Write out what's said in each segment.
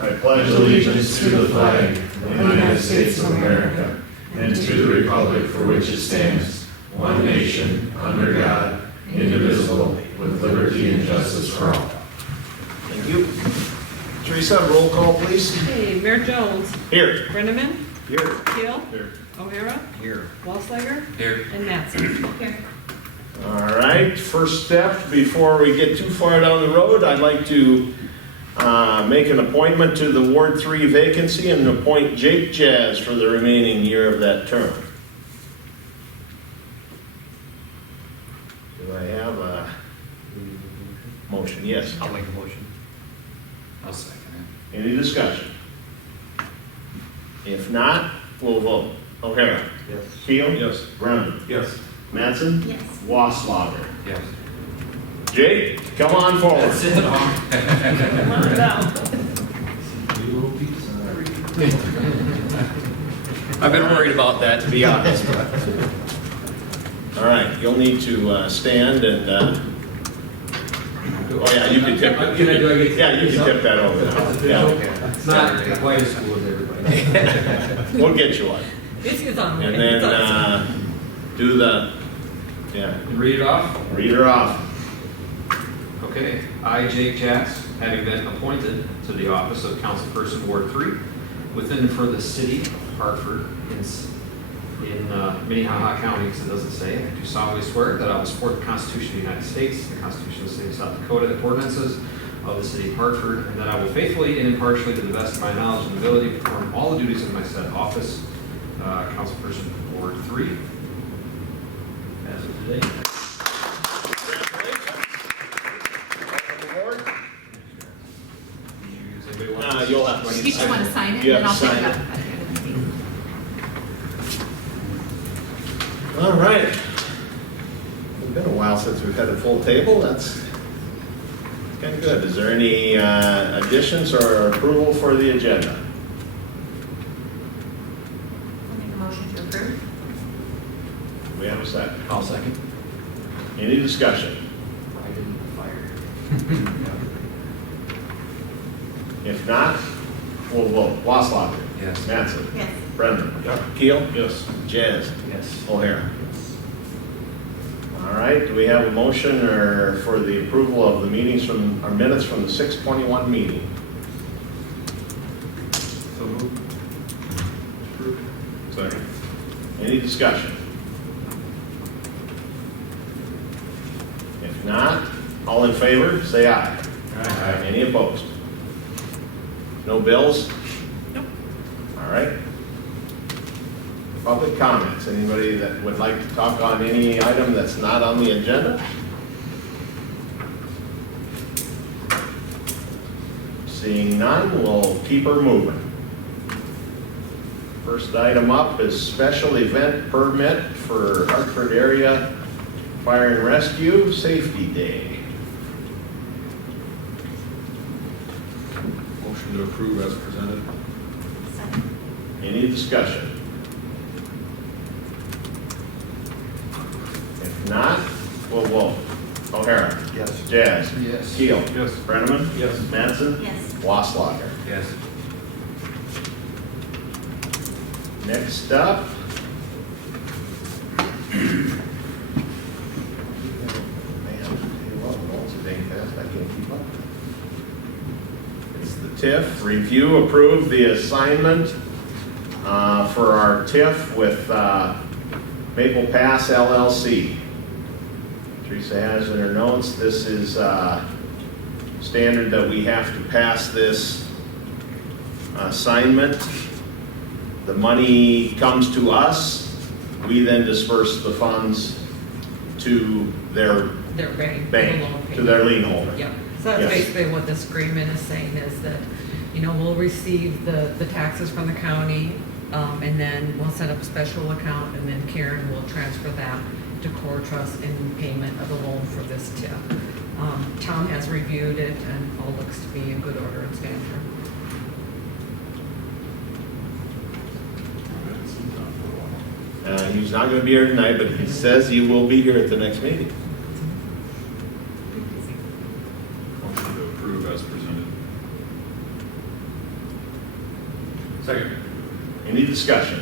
I pledge allegiance to the flag of the United States of America and to the republic for which it stands, one nation, under God, indivisible, with liberty and justice for all. Thank you. Teresa, roll call, please. Okay, Mayor Jones. Here. Brenneman. Here. Keel. Here. O'Hara. Here. Walsliger. Here. And Mattson. Here. All right, first step, before we get too far down the road, I'd like to make an appointment to the Ward 3 vacancy and appoint Jake Jazz for the remaining year of that term. Do I have a motion? Yes. I'll make a motion. I'll second it. Any discussion? If not, we'll vote. O'Hara. Yes. Keel. Yes. Brennan. Yes. Mattson. Yes. Wasslager. Yes. Jake, come on forward. That's it. Come on down. I've been worried about that, to be honest. All right, you'll need to stand and, oh yeah, you can tip it. Can I do I get- Yeah, you can tip that over now. Yeah. It's not quite as cool as everybody. We'll get you one. This is on. And then do the, yeah, Read it off. read her off. Okay. I, Jake Jacks, having been appointed to the office of Councilperson Ward 3 within and for the city of Hartford in Minnehaha County, because it doesn't say, I do solemnly swear that I will support the Constitution of the United States, the Constitution of the State of South Dakota, the ordinances of the city of Hartford, and that I will faithfully and impartially, to the best of my knowledge and ability, perform all the duties of my said office, Councilperson Ward 3, as of today. Does anybody want to- You'll have to. You just want to sign it, You and then have I'll to pick it sign up. All right. It's been a while since we've had a full table. That's kind of good. Is there any additions or approval for the agenda? I'll make a motion to approve. We have a second. I'll second. Any discussion? I didn't fire. If not, we'll vote. Wasslager. Yes. Mattson. Yes. Brennan. Yep. Keel. Yes. Jazz. Yes. O'Hara. All right, do we have a motion or for the approval of the meetings from, our minutes from the 6/21 meeting? So moved. Second. Any discussion? If not, all in favor, say aye. Aye. Any opposed? No bills? Nope. All right. Public comments. Anybody that would like to talk on any item that's not on the agenda? Seeing none, we'll keep her moving. First item up is special event permit for Hartford Area Fire and Rescue Safety Day. Motion to approve as presented. Second. Any discussion? If not, we'll vote. O'Hara. Yes. Jazz. Yes. Keel. Yes. Brenneman. Yes. Mattson. Yes. Wasslager. Yes. Next up. Man, I tell you what, the rolls are dang fast, I can't keep up. It's the TIF. Review, approve the assignment for our TIF with Maple Pass LLC. Teresa has in her notes, this is standard that we have to pass this assignment. The money comes to us, we then disperse the funds to their Their bank. bank, the loan to payment. their lien holder. Yep. So that's Yes. basically what this agreement is saying, is that, you know, we'll receive the taxes from the county, and then we'll set up a special account, and then Karen will transfer that to Core Trust in payment of the loan for this TIF. Tom has reviewed it, and all looks to be in good order and standard. He's not gonna be here tonight, but he says he will be here at the next meeting. Motion to approve as presented. Second. Any discussion?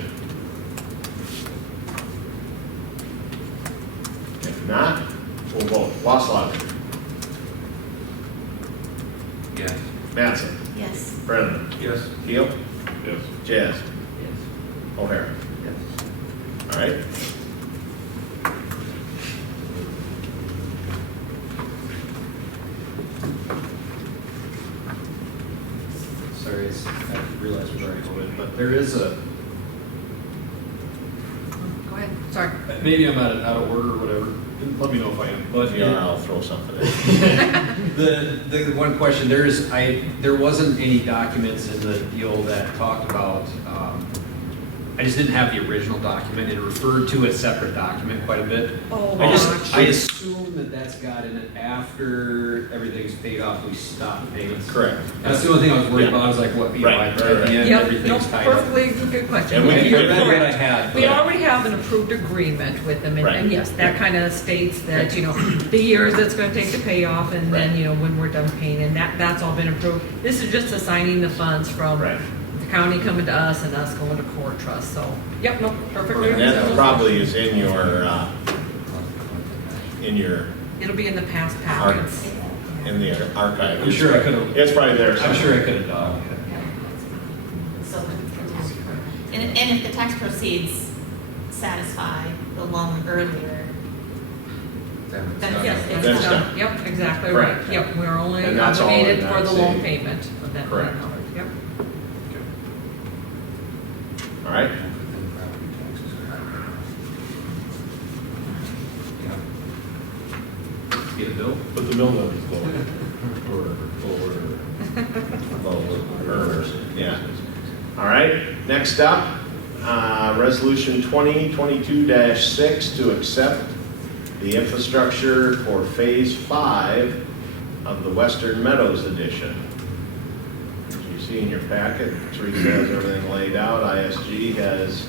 If not, we'll vote. Wasslager. Yes. Mattson. Yes. Brenneman. Yes. Keel. Yes. Jazz. Yes. O'Hara. Yes. All right. Sorry, I realized we already voted, but there is a, Go ahead, sorry. maybe I'm out of order or whatever. Let me know if I am. But Yeah, I'll throw something in. the one question, there wasn't any documents in the deal that talked about, I just didn't have the original document. It referred to a separate document quite a bit. Oh, I gosh. assume that that's got in it after everything's paid off, we stop payments. Correct. That's the only thing I was worried Yeah. about, I was like, what, you know, Right, at right, the right. end, Yep, everything's no, tied up. perfectly good question. And we I can read get what I Correct. had. We but- already have an approved agreement with them, Right. and yes, that kind of states that, you know, the years it's gonna take to pay off, and then, Right. you know, when we're done paying, and that's all been approved. This is just assigning the funds from Right. the county coming to us and us going to court trust, so, yep, no, perfectly. And that reasonable. probably is in your, It'll be in the past packets. in the archive. I'm sure I could have, It's probably there I'm somewhere. sure I could have done. So, and if the tax proceeds satisfy the loan earlier, then Yes, it's That's it's done. done. Yep, exactly Correct. right. Yep, we're only And that's all in obligated that for the loan same- payment of that. Correct. Yep. All right. Get a bill? But the mill levy is lower. Earners, yeah. All right, next up, Resolution 2022-6 to accept the infrastructure for Phase 5 of the Western Meadows Edition. As you see in your packet, Teresa has everything laid out. ISG has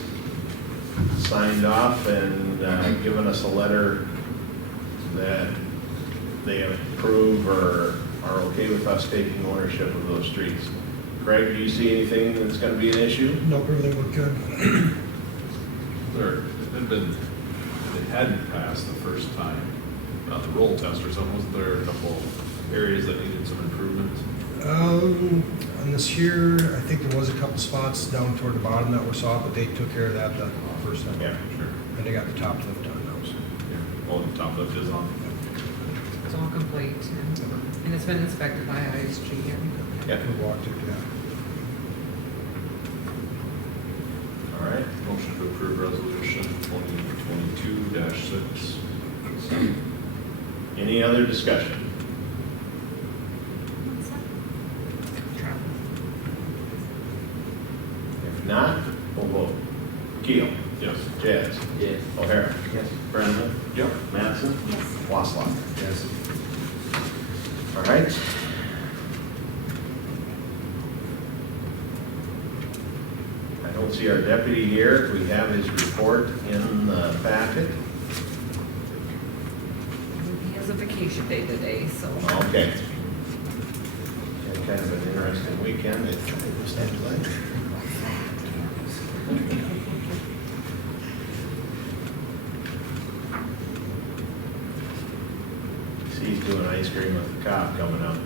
signed off and given us a letter that they approve or are okay with us taking ownership of those streets. Craig, do you see anything that's gonna be an issue? Nope, everything looked good. It hadn't passed the first time, the roll test or something, wasn't there a couple areas that needed some improvement? On this here, I think there was a couple spots down toward the bottom that were soft, but they took care of that the first time. Yeah. Sure. And they got the top lift done now, so. Yeah. Oh, the top lift is on. It's all complete, and it's been inspected by ISG. Yeah. We walked it, yeah. All right, Motion to approve resolution 2022-6. any other discussion? If not, we'll vote. Keel. Yes. Jazz. Yes. O'Hara. Yes. Brenneman. Yep. Mattson. Yes. Wasslager. Yes. All right. I don't see our deputy here. We have his report in the packet. He has a vacation day today, so. Okay. Had kind of an interesting weekend. See, he's doing ice cream with the cop coming up.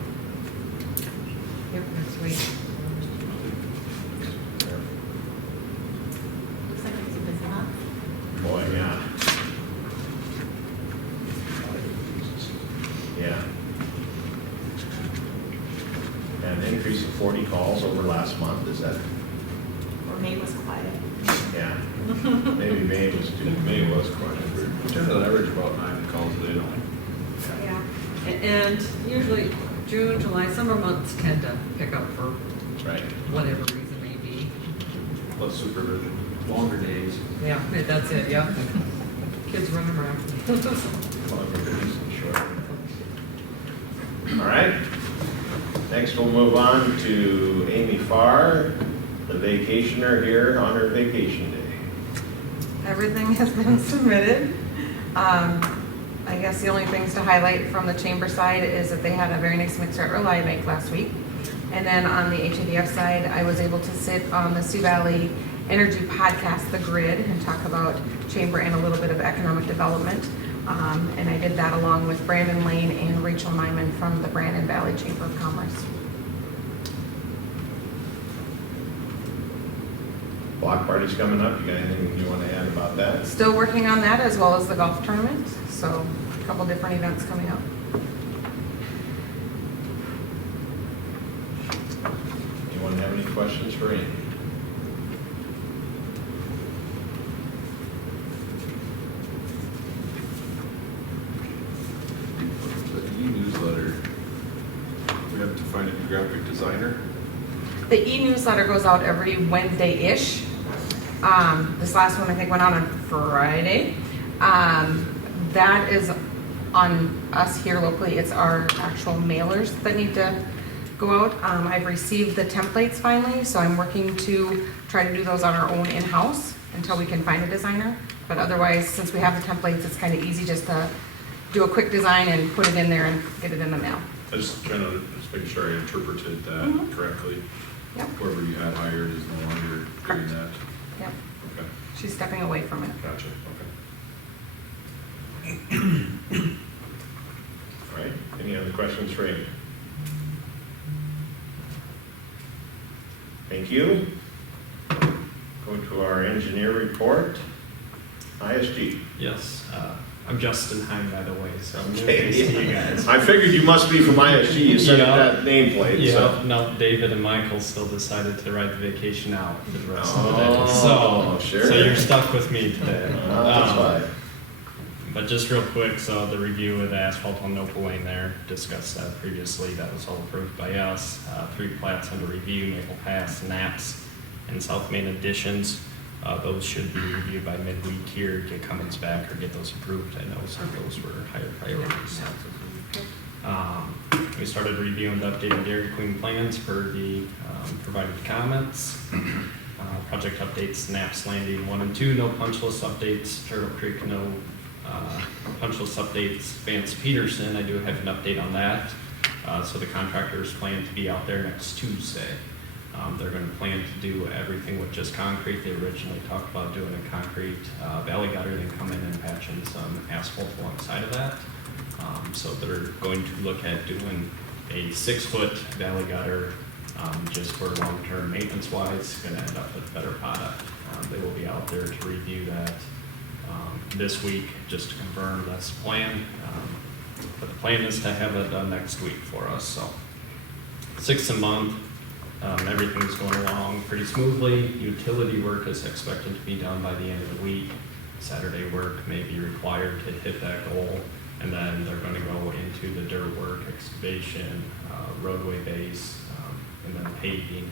Yep, next week. Looks like it's a busy month. Boy, yeah. Yeah. And an increase of 40 calls over last month, is that, Or May was quiet. yeah. Maybe May was too. May was quite a We tend to average about 9 calls a day, don't we? Yeah, and usually June, July, summer months tend to pick up for That's right. whatever reason may be. Less supervision. Longer days. Yeah, that's it, yeah. Kids running around. Longer days and shorter. All right. Next, we'll move on to Amy Farr, the vacationer here on her vacation day. Everything has been submitted. I guess the only things to highlight from the chamber side is that they had a very nice mixer at Rely Bank last week. And then on the HADF side, I was able to sit on the Sioux Valley Energy Podcast, The Grid, and talk about chamber and a little bit of economic development. And I did that along with Brandon Lane and Rachel Nyman from the Brandon Valley Chamber of Commerce. Block party's coming up. You got anything you want to add about that? Still working on that as well as the golf tournament. So a couple different events coming up. Anyone have any questions for Amy? The e-newsletter, we have to find a new graphic designer. The e-newsletter goes out every Wednesday-ish. This last one I think went out on Friday. That is on us here locally. It's our actual mailers that need to go out. I've received the templates finally, so I'm working to try to do those on our own in-house until we can find a designer. But otherwise, since we have the templates, it's kind of easy just to do a quick design and put it in there and get it in the mail. I just trying to just make sure I interpreted that correctly. Yep. Whoever you had hired is no longer doing Correct. that. Yep. Okay, She's stepping away from it. gotcha, okay. All right, any other questions for Amy? Thank you. Go to our engineer report. ISG. Yes, I'm Justin Heim, by the way, so I'm new Okay, face to you guys. I figured you must be from ISG. You said Yeah. that nameplate. Yeah, So. no, David and Michael still decided to ride the vacation out for the rest of the Oh, day. sure. So you're stuck with me today. That's fine. But just real quick, so the review of the asphalt on Nopal Lane there, discussed that previously, that was all approved by us. 3 plats under review, Maple Pass, Naps, and South Main additions. Those should be reviewed by midweek here, get comments back or get those approved. I know some of those were higher priorities. We started reviewing the updated Dairy Queen plans for the provided comments. Project updates, Naps Landing 1 and 2, no punch list updates. Turtle Creek, no punch list updates. Vance Peterson, I do have an update on that. So the contractors plan to be out there next Tuesday. They're going to plan to do everything with just concrete. They originally talked about doing a concrete valley gutter, then come in and patch in some asphalt alongside of that. So they're going to look at doing a 6-foot valley gutter just for long-term maintenance-wise. Going to end up with a better product. They will be out there to review that this week just to confirm that's the plan. But the plan is to have it done next week for us. So 6 a month. Everything's going along pretty smoothly. Utility work is expected to be done by the end of the week. Saturday work may be required to hit that goal. And then they're going to go into the dirt work, excavation, roadway base, and then paving.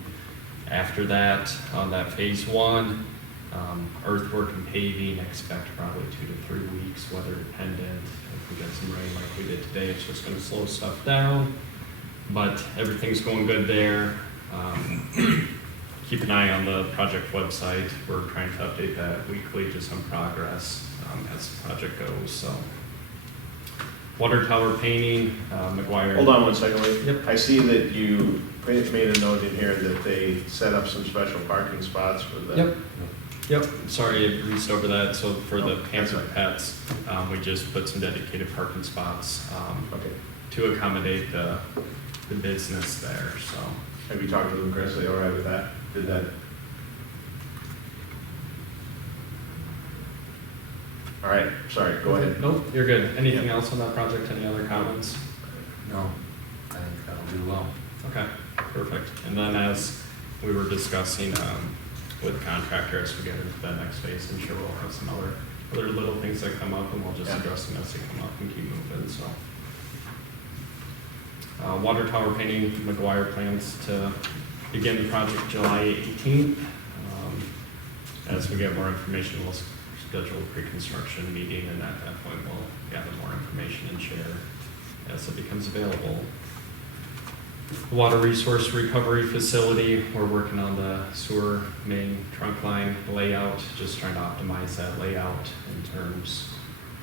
After that, on that phase 1, earthwork and paving, expect probably 2 to 3 weeks, weather dependent. If we get some rain like we did today, it's just going to slow stuff down. But everything's going good there. Keep an eye on the project website. We're trying to update that weekly, just on progress as the project goes. So, water tower painting, McGuire. Hold on one second, wait. Yep. I see that you made a note in here that they set up some special parking spots for the. Yep. Sorry, I breezed over that. So for the that's Panther right. Pets, we just put some dedicated parking spots Okay. to accommodate the business there. So. Have you talked to them, Chris? Are they all right with that? Did that? All right, sorry, go ahead. Nope, you're good. Anything else on that project? Any other comments? No, I think that'll do well. Okay, perfect. And then as we were discussing with the contractor as we get into that next phase, I'm sure we'll have some other little things that come up and we'll just address them as they come up and keep moving, so. Water tower painting, McGuire plans to begin the project July 18th. As we get more information, we'll schedule a pre-construction meeting, and at that point, we'll gather more information and share as it becomes available. The water resource recovery facility, we're working on the sewer main trunk line layout, just trying to optimize that layout in terms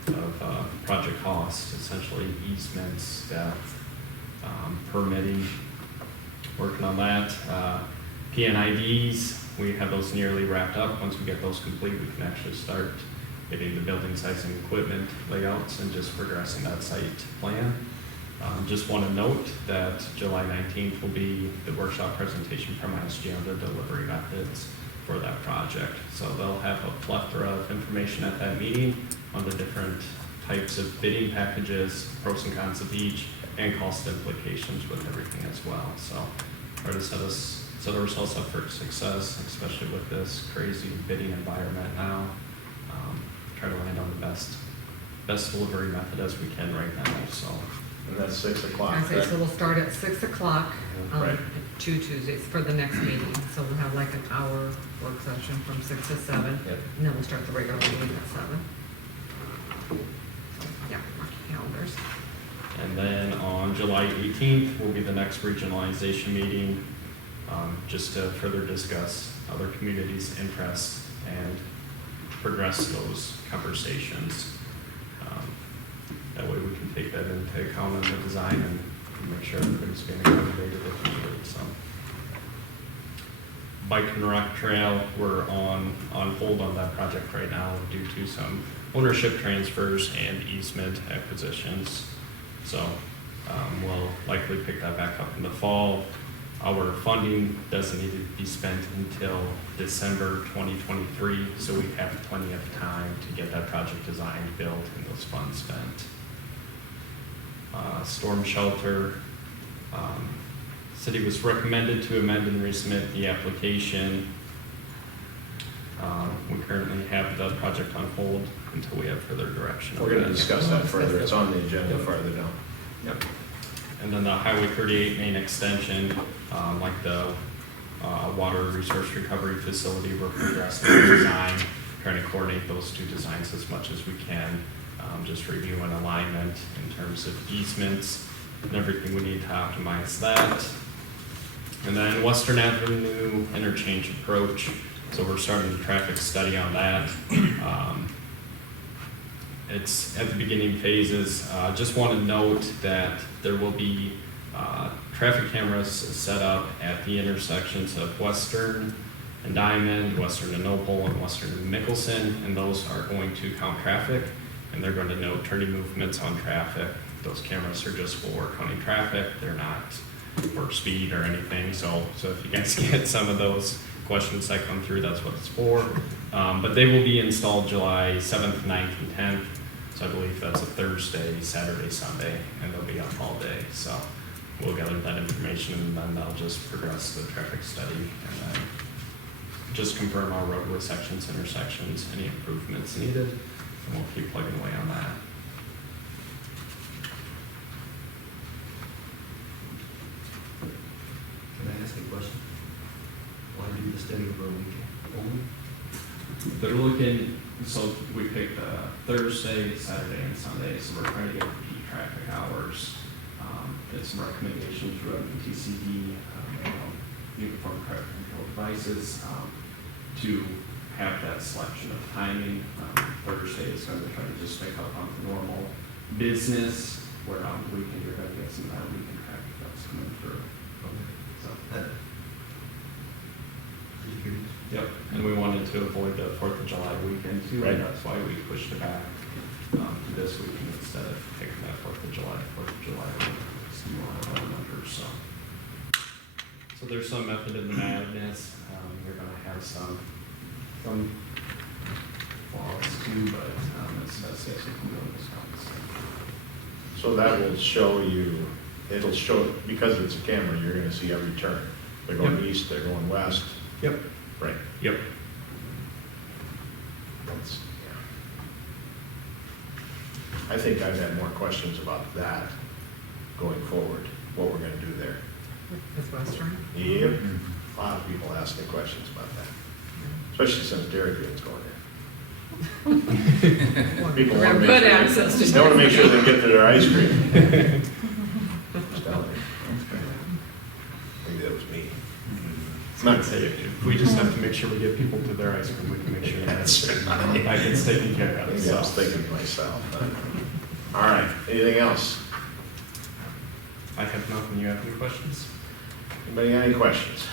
of project cost, essentially easements, depth, permitting. working on that. PNIDs, we have those nearly wrapped up. Once we get those complete, we can actually start getting the building sites and equipment layouts and just progressing that site plan. Just want to note that July 19th will be the workshop presentation from ISG on the delivery methods for that project. So they'll have a plethora of information at that meeting on the different types of bidding packages, pros and cons of each, and cost implications with everything as well. So try to set ourselves up for success, especially with this crazy bidding environment now. Try to land on the best delivery method as we can right now, so. And that's 6 o'clock, I say, correct? so we'll start at 6 o'clock, Right. 2 Tuesdays for the next meeting. So we'll have like an hour work session from 6 to 7, Yep. and then we'll start the regular meeting at 7. Yeah, mark your calendars. And then on July 18th will be the next regionalization meeting, just to further discuss other communities' interests and progress those conversations. That way we can take that into account in the design and make sure everybody's being accommodated if needed, so. Bike and Rock Trail, we're on hold on that project right now due to some ownership transfers and easement acquisitions. So we'll likely pick that back up in the fall. Our funding doesn't need to be spent until December 2023, so we have plenty of time to get that project designed, built, and those funds spent. Storm shelter, city was recommended to amend and resubmit the application. We currently have the project on hold until we have further direction. We're gonna discuss that further, it's on the agenda farther down. Yep. And then the Highway 38 main extension, like the water resource recovery facility, we're progressing the design, trying to coordinate those two designs as much as we can. Just review an alignment in terms of easements and everything we need to optimize that. And then Western Avenue interchange approach, so we're starting the traffic study on that. It's at the beginning phases. Just want to note that there will be traffic cameras set up at the intersections of Western and Diamond, Western and Opal, and Western and Mickelson, and those are going to count traffic, and they're going to note turning movements on traffic. Those cameras are just for counting traffic. They're not for speed or anything. So if you guys get some of those questions that come through, that's what it's for. But they will be installed July 7th, 9th, and 10th. So I believe that's a Thursday, Saturday, Sunday, and they'll be up all day. So we'll gather that information, and then they'll just progress the traffic study and then just confirm our roadway sections, intersections, any improvements needed, and we'll keep plugging away on that. Can I ask a question? Why do the study over a weekend only? They're looking, so we picked Thursday, Saturday, and Sunday, so we're trying to get peak traffic hours. There's some recommendations from TCD, Uniform Traffic Control Devices, to have that selection of timing. Thursday is going to try to just pick up on the normal business, where on the weekend you're going to get some of that weekend traffic that's coming through. So. Just curious. Yep, and we wanted to avoid the 4th of July weekend too, Right. and that's why we pushed it back to this weekend instead of taking that 4th of July week. Numbers, so there's some method in the madness. You're gonna have some flaws too, but it's best case we can go in this conversation. So that will show you, it'll show, because it's a camera, you're gonna see every turn. They're going Yep. east, they're going west. Yep. Right. Yep. That's, yeah. I think I've had more questions about that going forward, what we're gonna do there. With Western? Yep, a lot of people asking questions about that, especially since Dairy Queen's going there. People We want have to make good sure, access to. they want to make sure they get to their ice cream. Just telling you. Maybe that was me. Not say it. We just have to make sure we get people to their ice cream. We can make sure That's that right. gets taken care of. Maybe So. I was thinking to myself. All right, anything else? I have nothing. You have any questions? Anybody got any questions?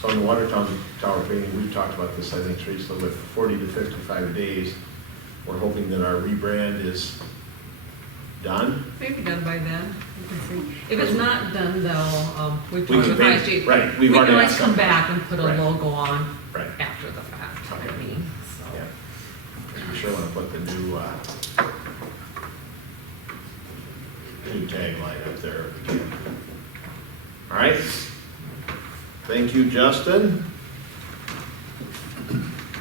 So on the water tower painting, we've talked about this, I think, Teresa, with 40 to 55 days. We're hoping that our rebrand is done. Maybe done by then, we can see. If it's not done though, we've We talked can with paint- ISG. right, We we've can already always asked come them. back and put a Right. logo on Right. after the fact, I mean, so. Yeah. We sure want to put the new tagline up there. All right. Thank you, Justin.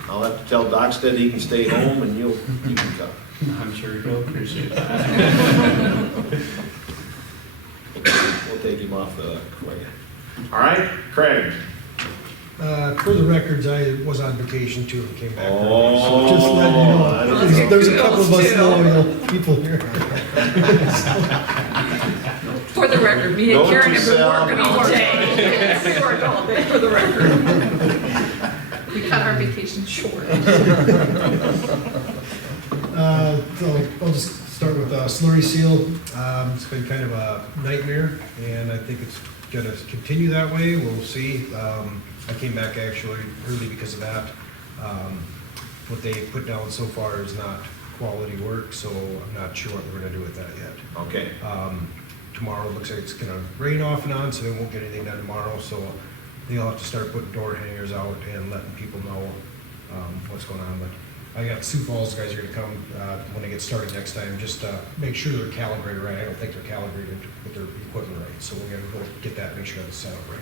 I'll have to tell Dockstead he can stay home and you can come. I'm sure he'll appreciate that. We'll take him off the hook for you. All right, Craig. For the records, I was on vacation too and came back. Oh, So just letting you know, that's- there's a couple of us Kudos, too. loyal people here. For the record, me and Note Karen to have been self. working all day. We worked all day for the record. We cut our vacation short. So I'll just start with slurry seal. It's been kind of a nightmare, and I think it's gonna continue that way. We'll see. I came back actually early because of that. What they put down so far is not quality work, so I'm not sure what we're gonna do with that yet. Okay. Tomorrow looks like it's gonna rain off and on, so they won't get anything done tomorrow, so they'll have to start putting door hangers out and letting people know what's going on. But I got Sioux Falls guys are gonna come when they get started next time, just make sure they're calibrated right. I don't think they're calibrated with their equipment right, so we're gonna go get that, make sure it's set up right.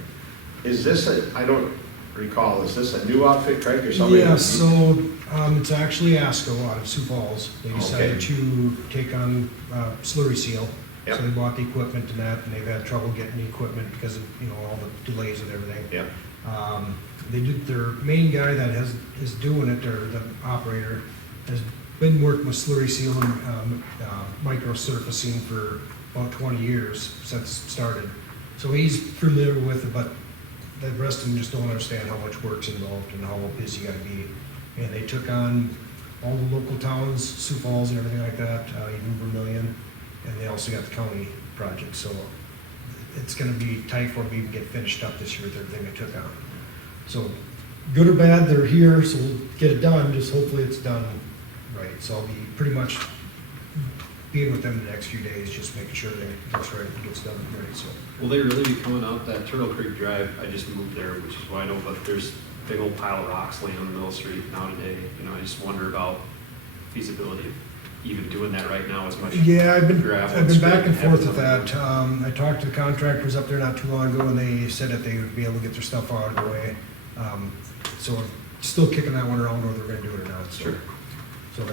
Is this I don't recall, is this a new outfit, Craig, or something? Yeah, so it's actually ASCO out of Sioux Falls. They decided Okay. to take on slurry seal. Yep. So they bought the equipment and that, and they've had trouble getting the equipment because of, all the delays and everything. Yeah. They did, their main guy that is doing it, or the operator, has been working with slurry seal and micro surfacing for about 20 years since it started. So he's familiar with it, but the rest of them just don't understand how much work's involved and how busy you gotta be. And they took on all the local towns, Sioux Falls and everything like that, even Vermillion, and they also got the county project, so it's gonna be tight for them to even get finished up this year with everything they took on. So, good or bad, they're here, so we'll get it done, just hopefully it's done right. So I'll be pretty much being with them the next few days, just making sure that it gets right, it gets done right, so. Will they really be coming out that Turtle Creek Drive? I just moved there, which is why I know, but there's a big old pile of rocks laying on the middle of the street now today. I just wonder about feasibility of even doing that right now as much. Yeah, I've been gravel back and scraping forth with happens that. on I talked to the contractors up there not too long ago, and they said that they would be able to get their stuff out of the way. So I'm still kicking that one around whether we're gonna do it or not, so. Sure. So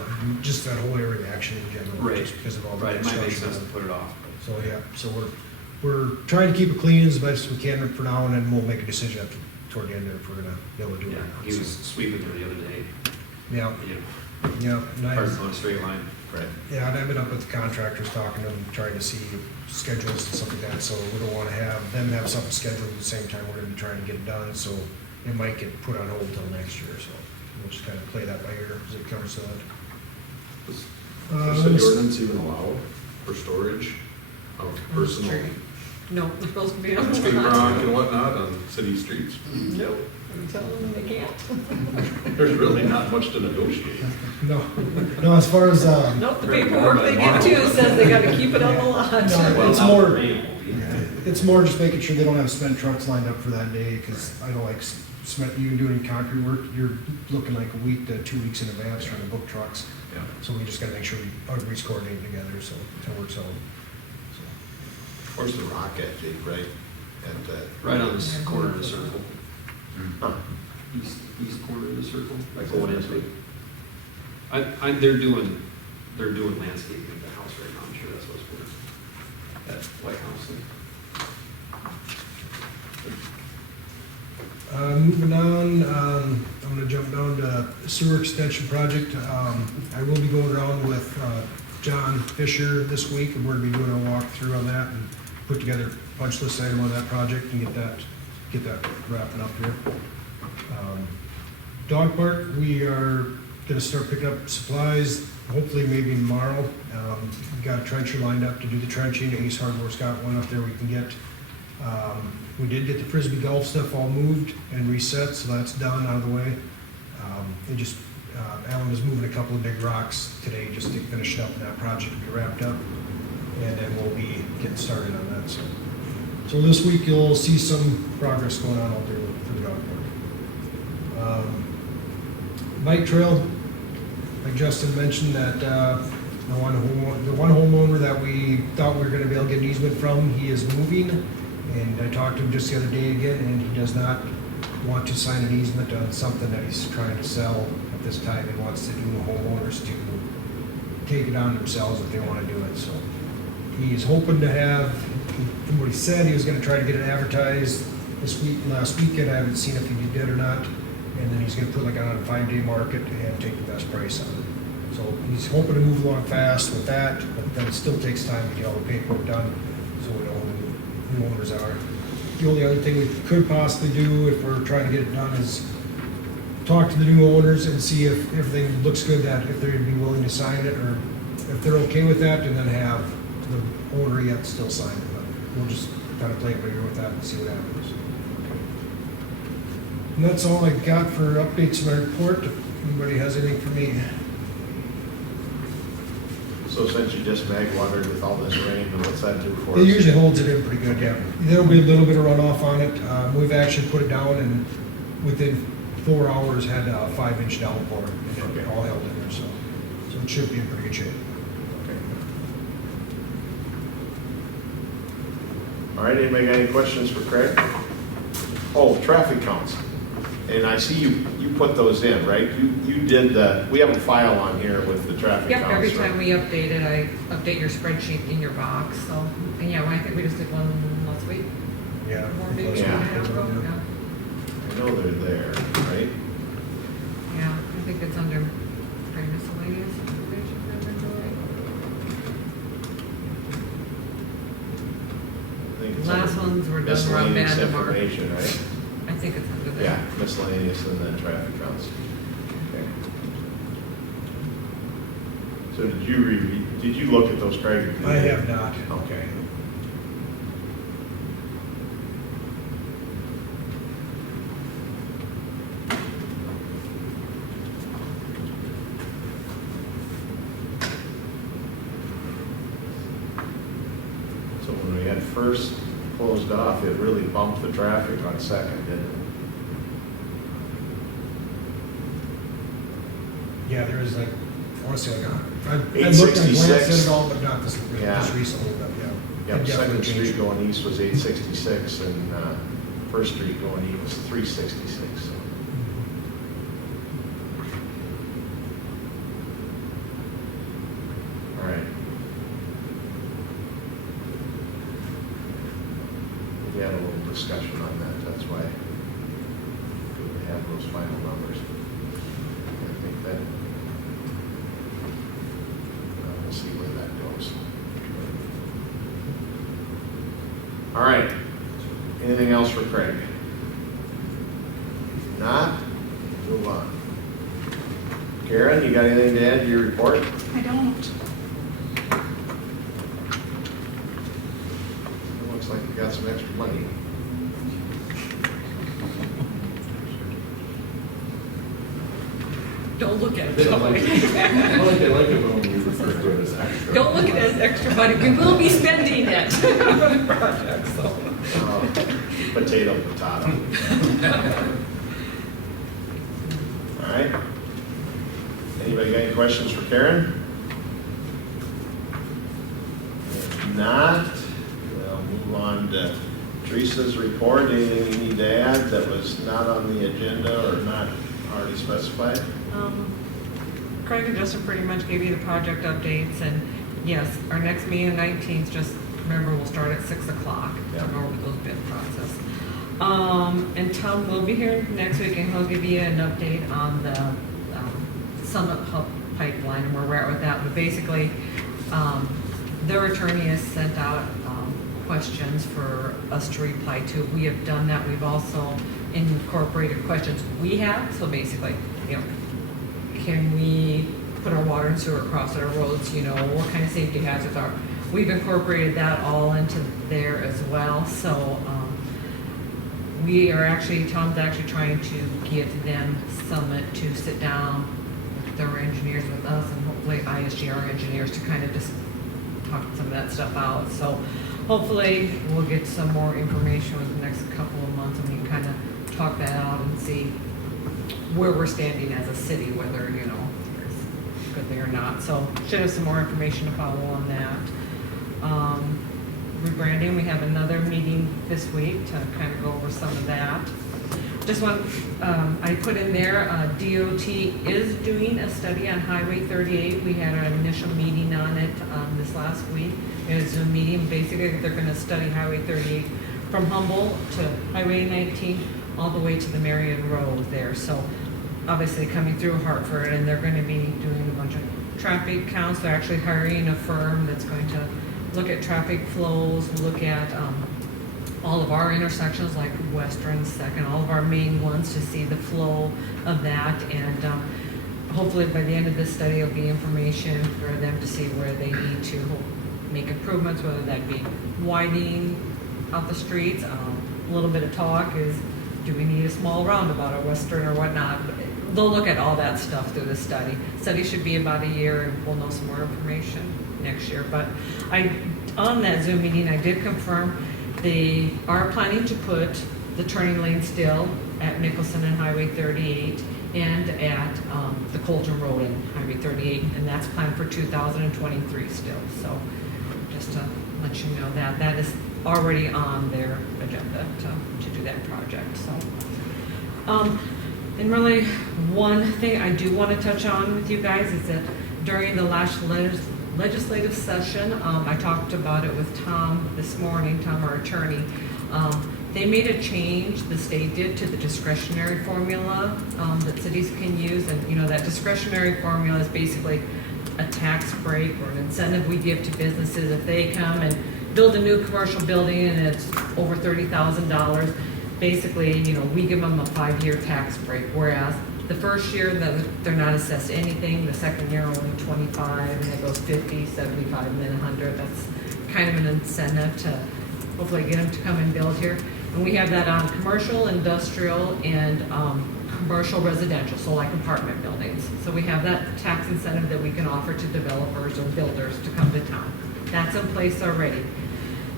just that whole area action in general, Right. just because of all the Right, it might make construction. sense to put it off. So, yeah, so we're trying to keep it clean as best we can for now, and then we'll make a decision after, toward the end if we're gonna be able to do it Yeah, or not. he so. was sweeping there the other day. Yeah, You know, yeah. And I- hard to go in a straight line. Right. Yeah, and I've been up with the contractors, talking to them, trying to see schedules and stuff like that, so we don't wanna have them have something scheduled at the same time we're gonna be trying to get it done, so it might get put on hold till next year, so we'll just kinda play that by ear as it comes to that. Does the ordinance even allow for storage of personal No, we're supposed to be on the skate line. rock and whatnot on city streets? No, I'm telling them they can't. There's really not much to negotiate. No, as far as, Nope, the paperwork they give to says they gotta keep it on the lot. No, Well, it's now more, the rain will be. it's more just making sure they don't have cement trucks lined up for that day, cause I know like cement, even doing concrete work, you're looking like a week to 2 weeks in advance trying to book trucks. Yeah. So we just gotta make sure everybody's coordinating together, so it works out. So. Where's the rock at, Jake, right? At that. Right on this corner of the circle, Huh. east corner of the circle. Like going that. into it. They're doing landscaping at the house right now, I'm sure that's what's for. That White House thing. Moving on, I'm gonna jump down to sewer extension project. I will be going around with John Fisher this week, and we're gonna be doing a walkthrough on that and put together a punch list item on that project and get that wrapping up here. Dog park, we are gonna start picking up supplies, hopefully maybe tomorrow. We got a trencher lined up to do the trenching. Ace Hardware's got one up there we can get. We did get the Frisbee golf stuff all moved and reset, so that's done, out of the way. They just, Alan is moving a couple of big rocks today just to finish up, and that project will be wrapped up. And then we'll be getting started on that, so this week you'll see some progress going on out there for the dog park. Bike trail, like Justin mentioned, that the one homeowner that we thought we were gonna be able to get an easement from, he is moving. And I talked to him just the other day again, and he does not want to sign an easement on something that he's trying to sell at this time. He wants the new homeowners to take it on themselves if they wanna do it, so. He's hoping to have, from what he said, he was gonna try to get it advertised this week, last weekend. I haven't seen if he did or not. And then he's gonna put like on a 5-day market and take the best price on it. So he's hoping to move along fast with that, but then it still takes time to get all the paperwork done, so we know who the new owners are. The only other thing we could possibly do if we're trying to get it done is talk to the new owners and see if everything looks good, that if they'd be willing to sign it, or if they're okay with that, and then have the owner yet still sign it. But we'll just kind of play it by ear with that and see what happens. And that's all I got for updates in my report. If anybody has anything for me. So since you just mag watered with all this rain, what's that do for us? It usually holds it in pretty good, yeah. There'll be a little bit of runoff on it. We've actually put it down, and within 4 hours had a 5-inch downpour, and it all held in there, so it should be in pretty good shape. Okay. All right, anybody got any questions for Craig? Oh, traffic counts. And I see you put those in, right? You did we have a file on here with the traffic Yep, counts. every right? time we update it, I update your spreadsheet in your box, so, and yeah, I think we just did one last week, Yeah. or maybe Yeah. 2.5 ago, yeah. I know they're there, right? Yeah, I think it's under miscellaneous information, if I remember right. I think it's Last under ones were done around miscellaneous Vandermark. information, right? I think it's under there. Yeah, miscellaneous and then traffic counts. Okay. So did you look at those, Craig? I have not. Okay. So when we had first closed off, it really bumped the traffic on Second, didn't it? Yeah, there is like, I want to say like, I looked at, glanced at it all, but not this, Yeah. just recently, but yeah. Yep, It definitely Second Street changed. going east was 866 and First Street going east was 366. All right. We had a little discussion on that, that's why we have those final numbers. I think that, we'll see where that goes. All right. Anything else for Craig? Not? Move on. Karen, you got anything to add to your report? I don't. It looks like you got some extra money. Don't look at it They that don't like way. it. I like it when we refer to it as extra. Don't look at it as extra money, we will be spending it on the project, so. Potato. All right. Anybody got any questions for Karen? If not, we'll move on to Teresa's report. Anything you need to add that was not on the agenda or not already specified? Craig and Justin pretty much gave you the project updates, and yes, our next meeting, 19th, just remember, we'll start at 6 o'clock to Yeah. go over those bid process. And Tom will be here next week, and he'll give you an update on the Summit Hub pipeline and where we're at with that. But basically, their attorney has sent out questions for us to reply to. We have done that. We've also incorporated questions we have. So basically, you know, can we put our water and sewer across our roads, you know, what kind of safety hazards are. We've incorporated that all into there as well, so, we are actually, Tom's actually trying to give them Summit to sit down with their engineers with us and hopefully ISGR engineers to kind of just talk some of that stuff out. So hopefully we'll get some more information within the next couple of months and we can kind of talk that out and see where we're standing as a city, whether, you know, it's good there or not. So should have some more information to follow on that. Rebranding, we have another meeting this week to kind of go over some of that. Just want, I put in there, DOT is doing a study on Highway 38. We had an initial meeting on it this last week. It was a meeting, basically they're gonna study Highway 38 from Humboldt to Highway 19 all the way to the Marion Road there. So obviously coming through Hartford, and they're gonna be doing a bunch of traffic counts. They're actually hiring a firm that's going to look at traffic flows, look at all of our intersections like Western, Second, all of our main ones to see the flow of that. And hopefully by the end of this study, it'll be information for them to see where they need to make improvements, whether that be widening out the streets. A little bit of talk is, do we need a small roundabout or Western or whatnot? They'll look at all that stuff through the study. Study should be about a year and we'll know some more information next year. But on that Zoom meeting, I did confirm they are planning to put the turning lane still at Nicholson and Highway 38 and at the Colton Road and Highway 38, and that's planned for 2023 still. So just to let you know that that is already on their agenda to do that project. So, and really one thing I do want to touch on with you guys is that during the last legislative session, I talked about it with Tom this morning, Tom, our attorney. They made a change, the state did, to the discretionary formula that cities can use. And you know, that discretionary formula is basically a tax break or an incentive we give to businesses if they come and build a new commercial building and it's over $30,000. Basically, you know, we give them a 5-year tax break, whereas the first year, they're not assessed anything. The second year, only 25, and it goes 50, 75, and then 100. That's kind of an incentive to hopefully get them to come and build here. And we have that on commercial, industrial, and commercial residential, so like apartment buildings. So we have that tax incentive that we can offer to developers or builders to come to town. That's in place already.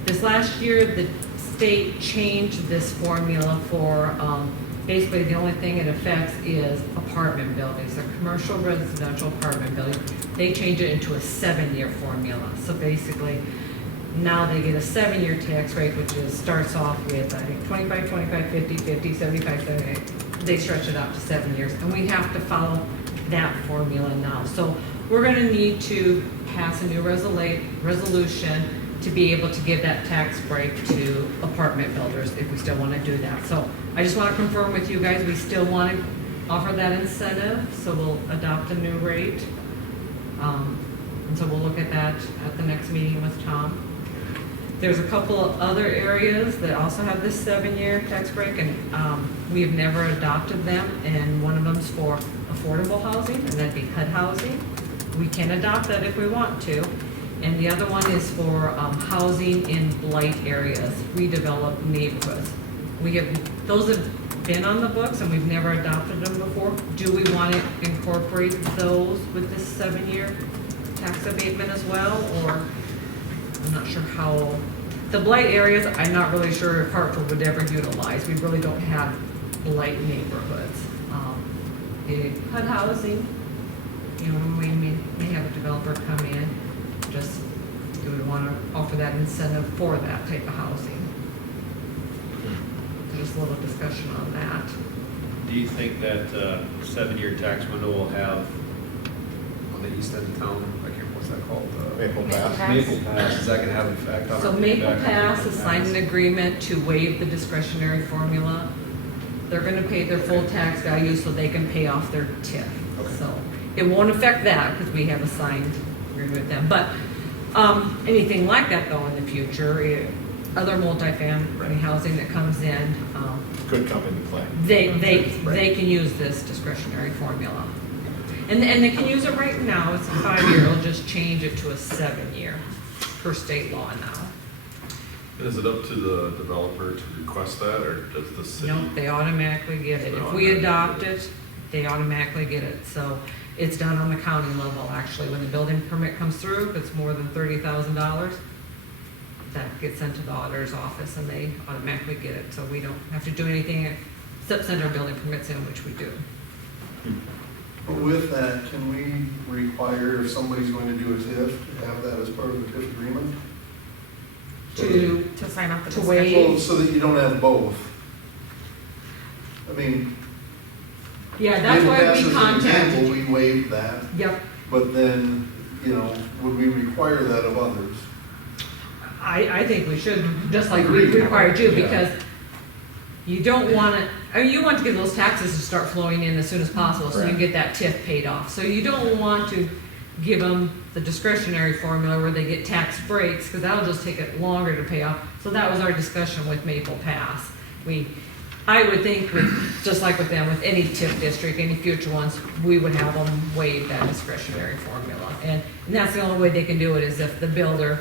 This last year, the state changed this formula for basically the only thing it affects is apartment buildings, a commercial residential apartment building. They change it into a 7-year formula. So basically, now they get a 7-year tax rate, which starts off with, I think, 25, 25, 50, 50, 75, 78. They stretch it out to 7 years. And we have to follow that formula now. So we're gonna need to pass a new resolution to be able to give that tax break to apartment builders if we still want to do that. So I just want to confirm with you guys, we still want to offer that incentive, so we'll adopt a new rate. And so we'll look at that at the next meeting with Tom. There's a couple of other areas that also have this 7-year tax break, and we have never adopted them, and one of them's for affordable housing, and that'd be HUD housing. We can adopt that if we want to. And the other one is for housing in blight areas, redeveloped neighborhoods. Those have been on the books and we've never adopted them before. Do we want to incorporate those with this 7-year tax abatement as well? Or I'm not sure how. The blight areas, I'm not really sure if Hartford would ever utilize. We really don't have blight neighborhoods. The HUD housing, you know, we may have a developer come in. Just, do we want to offer that incentive for that type of housing? So just a little discussion on that. Do you think that 7-year tax window will have On the east end of town, I can't, what's that called? Maple Path. Maple Pass, is that gonna have an effect on So our Maple payback? Pass has signed an agreement to waive the discretionary formula. They're gonna pay their full tax value so they can pay off their TIF. Okay. So it won't affect that because we have a signed agreement with them. But anything like that though in the future, other multifamily housing that comes in, Could come into play. they can use this discretionary formula. And they can use it right now, it's a 5-year, it'll just change it to a 7-year per state law now. Is it up to the developer to request that, or does the city? No, they automatically get it. If we adopt it, they automatically get it. So it's done on the county level, actually. When the building permit comes through, if it's more than $30,000, that gets sent to the auditor's office and they automatically get it. So we don't have to do anything except send our building permits in, which we do. But with that, can we require if somebody's going to do a TIF, to have that as part of the TIF agreement? To sign off the To discussion. waive. Well, so that you don't have both. I mean. Yeah, that's in the why past, we as an example, contacted. we waived that, Yep. but then, would we require that of others? I think we should, just like we Agreed. required you, Yeah. because you don't want to, I mean, you want to get those taxes to start flowing in as soon as possible, so you Right. get that TIF paid off. So you don't want to give them the discretionary formula where they get tax breaks, because that'll just take it longer to pay off. So that was our discussion with Maple Pass. I would think with, just like with them, with any TIF district, any future ones, we would have them waive that discretionary formula. And that's the only way they can do it, is if the builder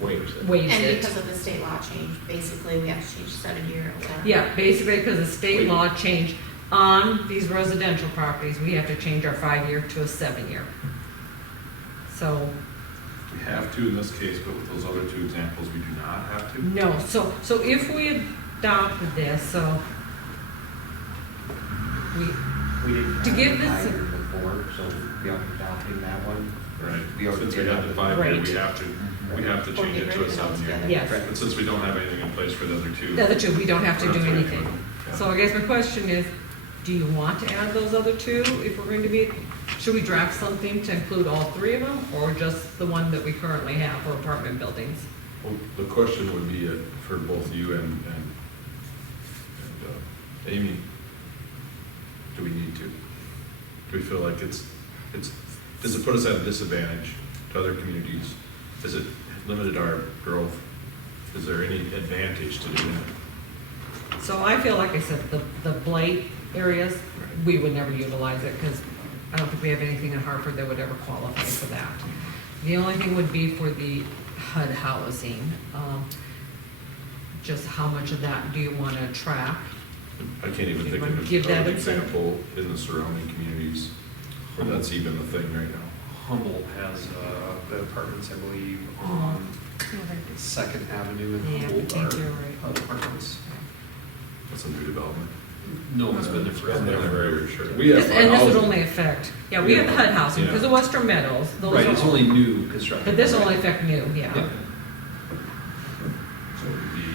Waives it. waives And it. because of the state law change, basically, we have to change 7-year or. Yeah, basically, because the state law changed on these residential properties, we have to change our 5-year to a 7-year. So, We have to in this case, but with those other 2 examples, we do not have to? no, so if we adopted this, so we, We didn't To have give a this a- 5-year before, so we are adopting that one. Right, We already since we did have the that. 5-year, Right. we have to Or change get it rid to a of it 7-year. altogether. yes, But since we don't have anything in place for the other 2. the other two, we don't have to do That's right. anything. Yeah. So I guess my question is, do you want to add those other 2 if we're going to be, should we draft something to include all 3 of them, or just the one that we currently have for apartment buildings? Well, the question would be for both you and Amy, do we need to? Do we feel like does it put us at a disadvantage to other communities? Has it limited our growth? Is there any advantage to doing it? So I feel, like I said, the blight areas, we would never utilize it, because I don't think we have anything in Hartford that would ever qualify for that. The only thing would be for the HUD housing. Just how much of that do you want to track? I can't even think wanna of give that an example? example in the surrounding communities where that's even a thing right now. Humboldt has the apartments, I believe, on Second Avenue in Yeah, I Humboldt think are you're right. HUD apartments. That's a new development. No, it's been there Been there forever. for sure. We have And this would housing. only affect, yeah, we have the HUD housing, because Yeah. of Western Meadows, those Right, are it's all- only new construction. But this will only affect new, yeah. Yeah. So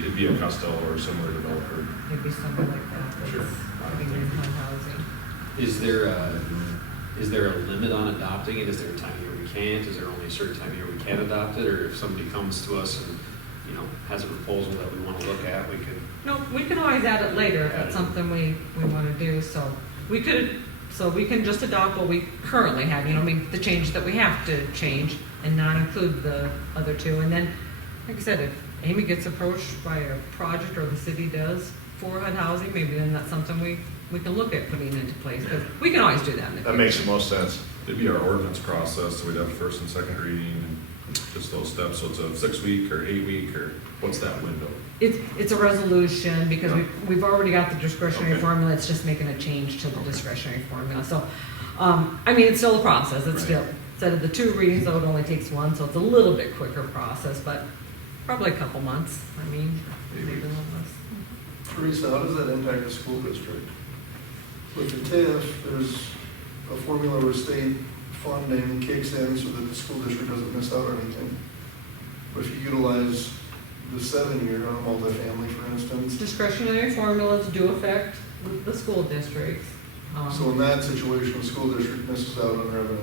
it'd be a Costello or similar developer. It'd be something like that, that's Sure. putting in HUD housing. Is there a limit on adopting it? Is there a time of year we can't? Is there only a certain time of year we can adopt it? Or if somebody comes to us and, has a proposal that we want to look at, we can, No, we can always add it later if Add that's it. something we want to do, so we can just adopt what we currently have, the changes that we have to change and not include the other 2. And then, like I said, if Amy gets approached by a project or the city does for HUD housing, maybe then that's something we can look at putting into place, because we can always do that in the That future. makes the most sense. It'd be our ordinance process, so we'd have first and second reading and just those steps. So it's a 6-week or 8-week, or what's that window? It's a resolution, because Yeah. we've already got the discretionary Okay. formula, it's just making a change to the discretionary formula. So, it's still a process, it's Right. still, instead of the 2 readings, though, it only takes 1, so it's a little bit quicker process, but probably a couple months, maybe a little less. Teresa, how does that impact the school district? With the TIF, there's a formula where state funding kicks in so that the school district doesn't miss out on anything. But if you utilize the 7-year on a multifamily, for instance, Discretionary formulas do affect the school districts. so in that situation, the school district misses out on revenue.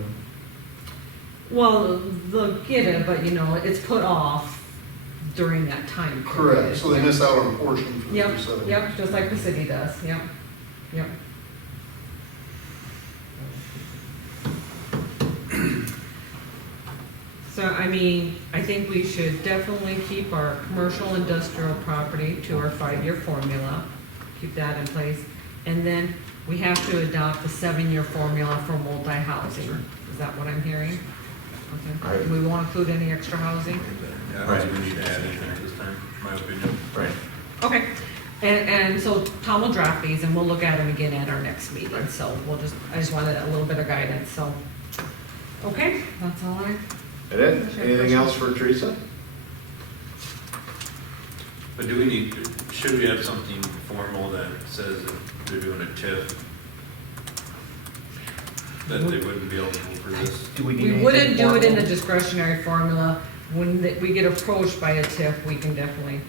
Well, they'll get it, but it's put off during that time period. Correct, so they miss out on a portion for the Yep, first 7 years. yep, just like the city does, yep. So, I think we should definitely keep our commercial industrial property to our 5-year formula, keep that in place. And then we have to adopt the 7-year formula for multi-housing. Is that what I'm hearing? Okay. Right. We won't include any extra housing? Yeah, I don't think we need to add anything at this time, in my opinion. Right. Okay, and so Tom will draft these and we'll look at them again at our next meeting, Right. so I just wanted a little bit of guidance, so. Okay, that's all I, That it? Anything else for Teresa? But should we have something formal that says that they're doing a TIF? That they wouldn't be eligible for this? Do we need we anything wouldn't do it in the formal? discretionary formula. When we get approached by a TIF, we can definitely,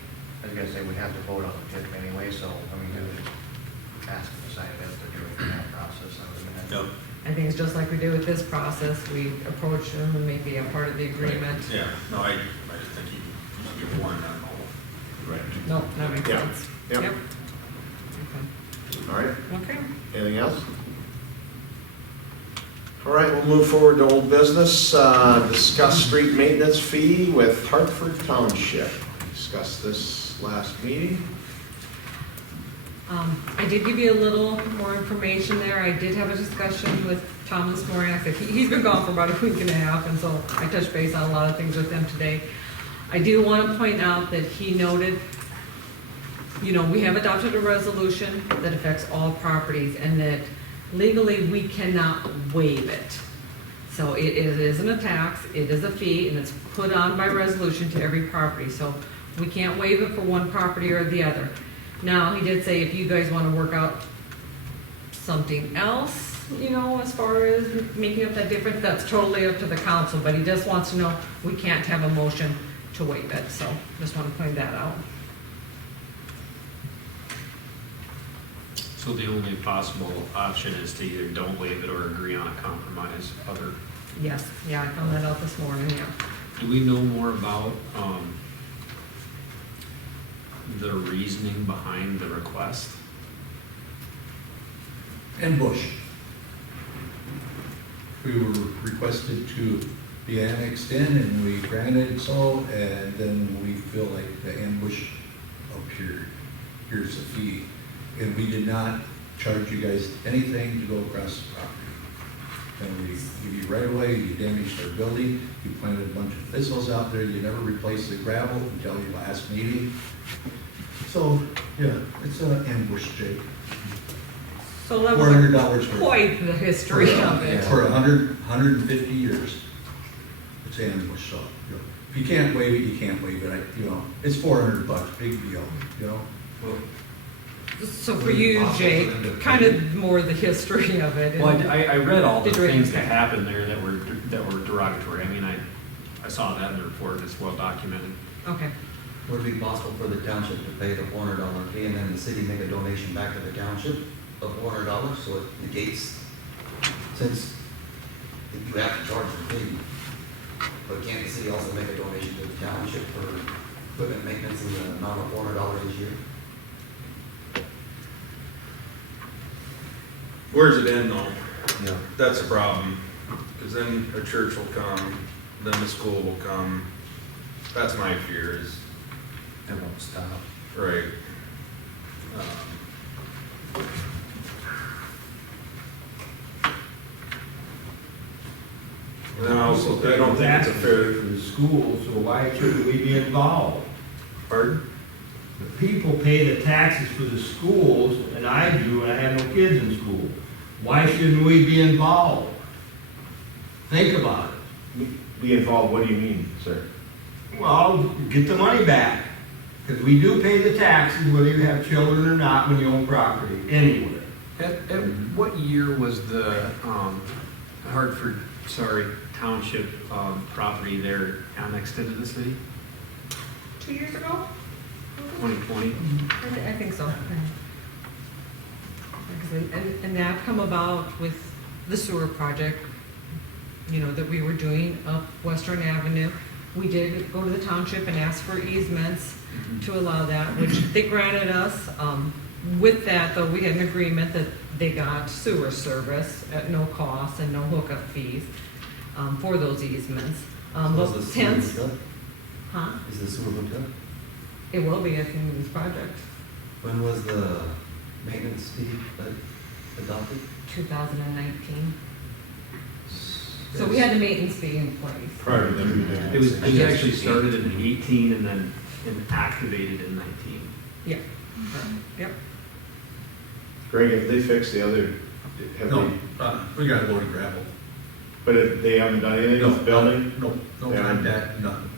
I was gonna say, we have to vote on the TIF anyway, so, I mean, we would ask them to sign it as they're doing that process, I was gonna. Yep. I think it's just like we do with this process, we approach them and make it a part of the agreement. Yeah, no, I just think you should give one on all. Right. No, that makes Yeah. sense. Yep. Yep. All right. Okay. Anything else? All right, we'll move forward to old business. Discuss street maintenance fee with Hartford Township. Discussed this last meeting. I did give you a little more information there. I did have a discussion with Tom this morning. I said, he's been gone for about a week and a half, and so I touched base on a lot of things with him today. I do want to point out that he noted, we have adopted a resolution that affects all properties, and that legally we cannot waive it. So it isn't a tax, it is a fee, and it's put on by resolution to every property. So we can't waive it for one property or the other. Now, he did say if you guys want to work out something else, as far as making up that difference, that's totally up to the council, but he just wants to know we can't have a motion to waive it, so just want to point that out. So the only possible option is to either don't waive it or agree on a compromise. Yes, yeah, I found that out this morning, yeah. Do we know more about the reasoning behind the request? And Bush. We were requested to be annexed in and we granted so, and then we feel like the ambush appeared. Here's the fee. And we did not charge you guys anything to go across the property. And we give you right away, you damaged our building, you planted a bunch of thistles out there, you never replaced the gravel until your last meeting. So, yeah, it's an ambush, Jake. So that $400 was worth. quite the history of it. For 150 years. It's ambush, so, if you can't waive it, you can't waive it, it's $400, big deal, So for you, Jake, kind of more the history of it. Well, I read all the Did you things that read- happened there that were derogatory. I mean, I saw that in the report, it's well documented. Okay, Would it be possible for the township to pay the $400 fee and then the city make a donation back to the township of $400, so it negates, since you have to charge the fee, but can't the city also make a donation to the township for equipment maintenance in the amount of $400 this year? Where's it end though? Yeah. That's the problem, because then a church will come, then the school will come. That's my fear is, It won't stop. right. And then also, I don't think it's a fair, For the schools, so why shouldn't we be involved? pardon? The people pay the taxes for the schools, and I do, and I have no kids in school. Why shouldn't we be involved? Think about it. Be involved, what do you mean, sir? Well, get the money back, because we do pay the taxes whether you have children or not when you own property, anywhere. At what year was the Hartford, Township property there annexed into the city? 2 years ago? 2020? I think so. And that come about with the sewer project, that we were doing up Western Avenue. We did go to the township and ask for easements to allow that, which they granted us. With that, though, we had an agreement that they got sewer service at no cost and no hookup fees for those easements. So is the But sewer hence, hooked up? huh? Is the sewer hooked up? It will be at the end of this project. When was the maintenance fee? adopted? 2019. So we had the maintenance fee in place. Prior to that. It was actually started in 18 and then activated in 19. Yep. Yep. Greg, have they fixed the other, have No, they, we got a load of gravel. but they haven't done anything with the building? No Yeah. contact, nothing.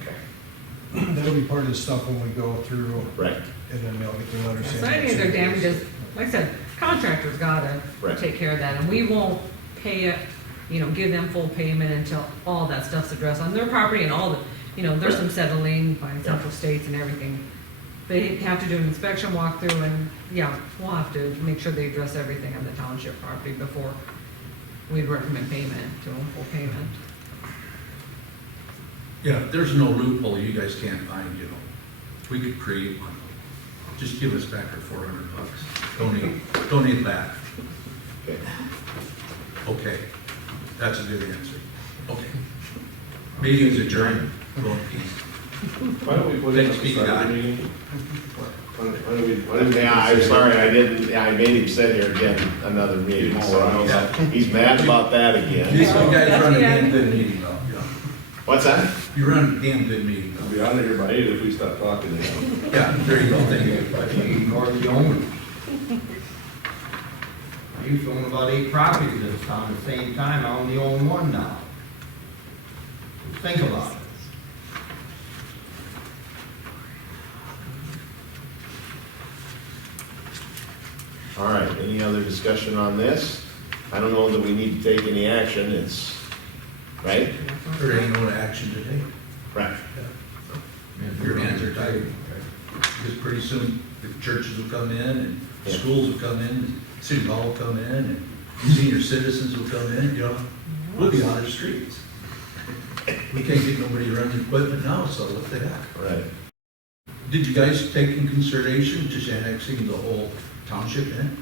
Okay. That'll be part of the stuff when we go through, Right, and then they'll get their letter saying. So any of their damages, like I said, contractors gotta Right. take care of that, and we won't pay it, give them full payment until all that stuff's addressed on their property and all the, there's some settling by central states and everything. They have to do an inspection walkthrough, and, yeah, we'll have to make sure they address everything on the township property before we'd recommend payment to them, full payment. Yeah, if there's no loophole you guys can't find, we could create one. Just give us back our $400. Donate back. okay. Okay, that's a good answer. Okay. Meeting's adjourned. Go in peace. Why don't we put it Thanks, at the start of the meeting? Why don't we? Yeah, I'm sorry, I didn't, yeah, I made him sit here again, another meeting, so he's mad about that again. These guys run a damn good meeting though. What's that? You run a damn good meeting I'll though. be out of here by 8 if we stop talking to you. Yeah, there you go, thank you. But you ignore the owners. I used to own about 8 properties in this town at the same time, I only own 1 now. Think about it. All right, any other discussion on this? I don't know that we need to take any action, it's, right? There ain't no action today. Right. Your hands are tied. Because pretty soon, the churches will come in, and Yeah. schools will come in, city hall will come in, and senior citizens will come in, we'll be on the streets. We can't get nobody to run the equipment now, so what the heck? Right. Did you guys take in consideration just annexing the whole township in?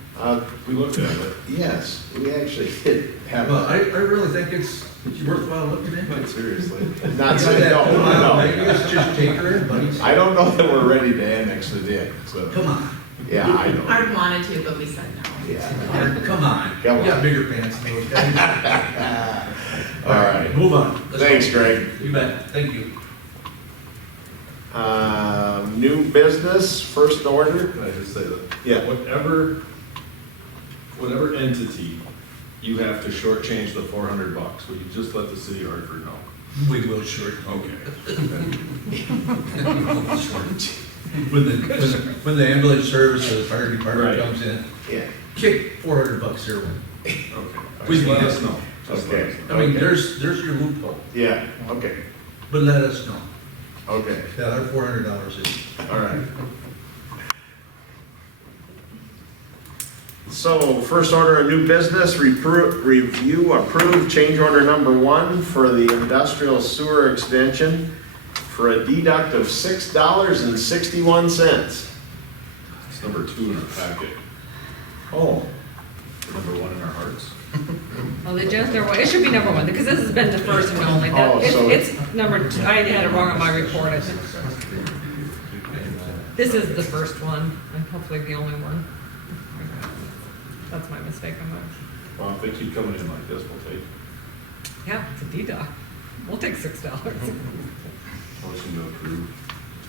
We looked at it. Yes, we actually did have Well, I a, really think it's worthwhile looking into. Not seriously. not, Maybe no, let's just take her in, buddies. I don't know that we're ready to annex it in, so, Come on, yeah, I know. Hard wanted to, but we said no. Yeah. come on. Come on. You got bigger pants than those guys. All right. Move on. Let's Thanks, go. Greg. You bet, thank you. New business, first order? Can I just say that? Yeah. Whatever entity you have to shortchange the $400, will you just let the city of Hartford know? We will short. Okay. When the ambulance service or the fire department Right. comes in, Yeah. kick $400 here one. Okay. Please Just let do. us know. Just let Okay. us know. I mean, Okay. there's your loophole, Yeah, okay, but let us know okay, that our $400 is. all right. So, first order of new business, review, approve change order number 1 for the industrial sewer extension for a deduct of $6.61. It's number 2 in our packet, Oh, number 1 in our hearts. Well, the jester, it should be number 1, because this has been the first and only. That- Oh, so- It's number 2, I had it wrong on my report, I think. This is the first one, and hopefully the only one. That's my mistake on that. Well, if they keep coming in like this, we'll take. Yeah, it's a deduct. We'll take $6. Motion to approve.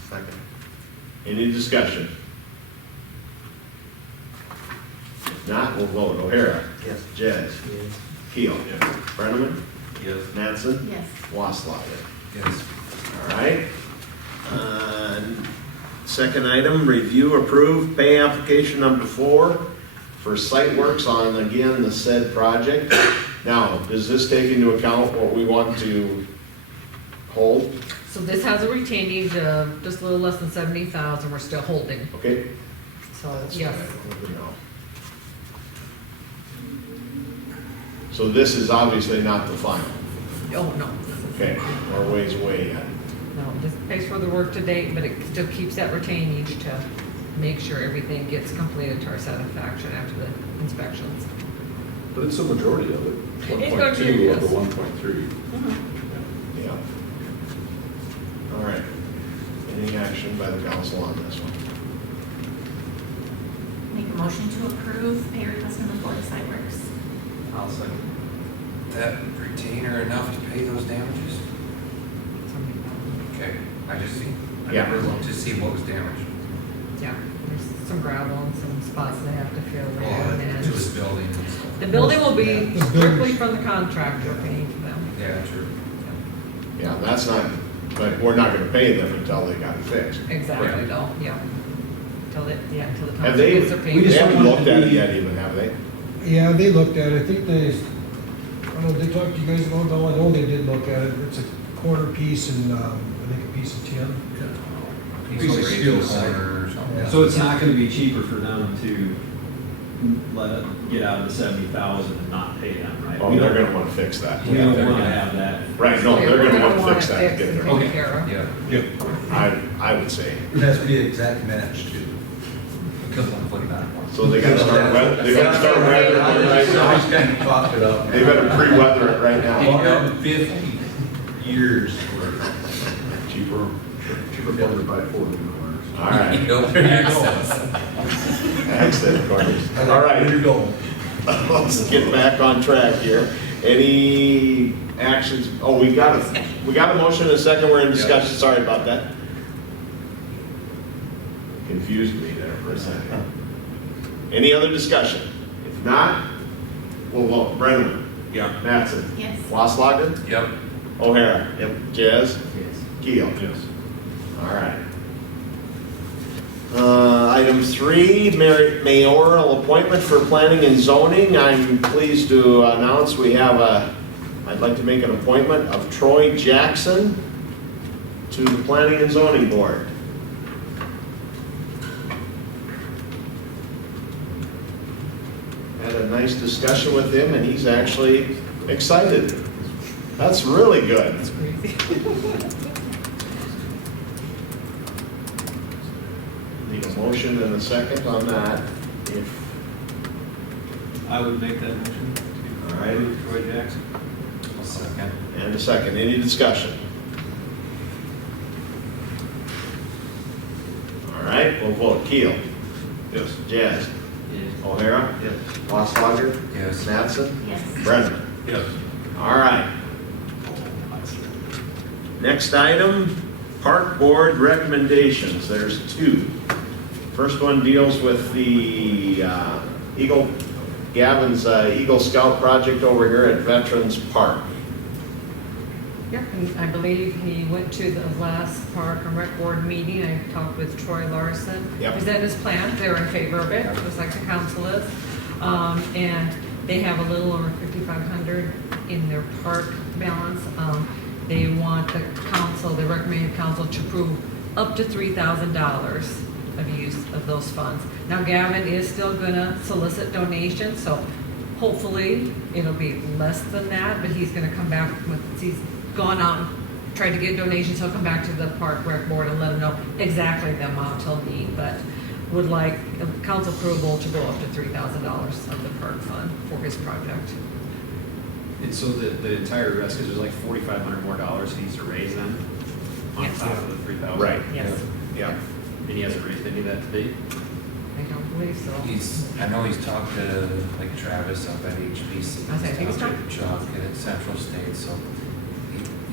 second. Any discussion? If not, we'll vote. O'Hara? Yes. Jed? Keel? Yes. Brenneman? Yes. Mattson? Yes. Waslaw? Yes. All right. Second item, review, approve, pay application number 4 for site works on, again, the said project. Now, does this take into account what we want to hold? So this has a retaining of just a little less than 70,000, we're still holding, Okay? so, That's yes. what I wanted to know. So this is obviously not the final. Oh, no, Okay, our ways away yet. no, this pays for the work to date, but it still keeps that retainage to make sure everything gets completed to our satisfaction after the inspections. But it's a majority of it. It's going to be, 1.2 of the yes. 1.3. Yeah. All right. Any action by the council on this one? Make a motion to approve pay request number 4 to Site Works. I'll second. That retainer enough to pay those damages? Okay, I Yeah. never looked to see what was damaged. Yeah, there's some gravel and some spots they have to fill in, Oh, and to his building and stuff. the building will be The building- strictly from the contractor paying for them. Yeah, true. Yeah, that's not, but we're not gonna pay them until they got it fixed. Exactly, Right. though, yeah. Till the Have time they, gets their they payment. haven't looked at it yet even, have they? Yeah, they looked at it, I think they, I don't know, they talked to you guys about that, I know they did look at it, it's a quarter piece and, I think a piece of tin. Piece of steel corner or something. Yeah. So it's not gonna be cheaper for them to let it get out of the 70,000 and not pay them, right? Oh, they're gonna wanna fix that. We don't wanna have that. Right, no, Yeah, they're we're gonna wanna want fix it that to fixed get and their, taken care of. Yeah, I would say. It has to be an exact match too. because I'm putting that one. So they gotta start weather, they gotta start weathering it right I now. was kind of talked it up. They better pre-weather it right now. 50 years. Cheaper for to buy 4 new corners. All right, Access. accent corners. All right, There you go. let's get back on track here. Any actions? Oh, we got a motion and a second. We're in discussion. Sorry about that. Confused me there for a second. Any other discussion? If not, we'll vote. Brenneman. Yeah. Mattson. Yes. Wasslagen. Yep. O'Hara. Yep. Jazz. Yes. Keel. Yes. All right. Item 3, mayoral appointment for planning and zoning. I'm pleased to announce we have I'd like to make an appointment of Troy Jackson to the planning and zoning board. Had a nice discussion with him and he's actually excited. That's really good. It's crazy. Need a motion and a second on that. If, I would make that motion. all right, Troy Jackson. I'll second. and a second. Any discussion? All right, we'll vote. Keel. Yes. Jazz. Yes. O'Hara. Yes. Wasslager. Yes. Mattson. Yes. Brenneman. Yes. All right. Next item, park board recommendations. There's 2. First one deals with the Gavin's Eagle Scout project over here at Veterans Park. Yep, and I believe he went to the last Park and Rec Board meeting. I talked with Troy Larson. Yep. Presented his plan, they were in favor of it, just like the council is. And they have a little over 5,500 in their park balance. They want the council, they recommend council to approve up to $3,000 of use of those funds. Now Gavin is still gonna solicit donations, so hopefully it'll be less than that, but he's gonna come back with, he's gone out and tried to get donations, he'll come back to the park rec board and let them know exactly the amount he'll need, but would like council approval to go up to $3,000 of the park fund for his project. And so the entire rest, because there's like $4,500 more he needs to raise them on Yes. top of the 3,000. Right. Yes, Yeah. And he hasn't raised any of that to date? I don't believe so. I know he's talked to like Travis up at HBC. I think he's talked to Chuck at Central State, so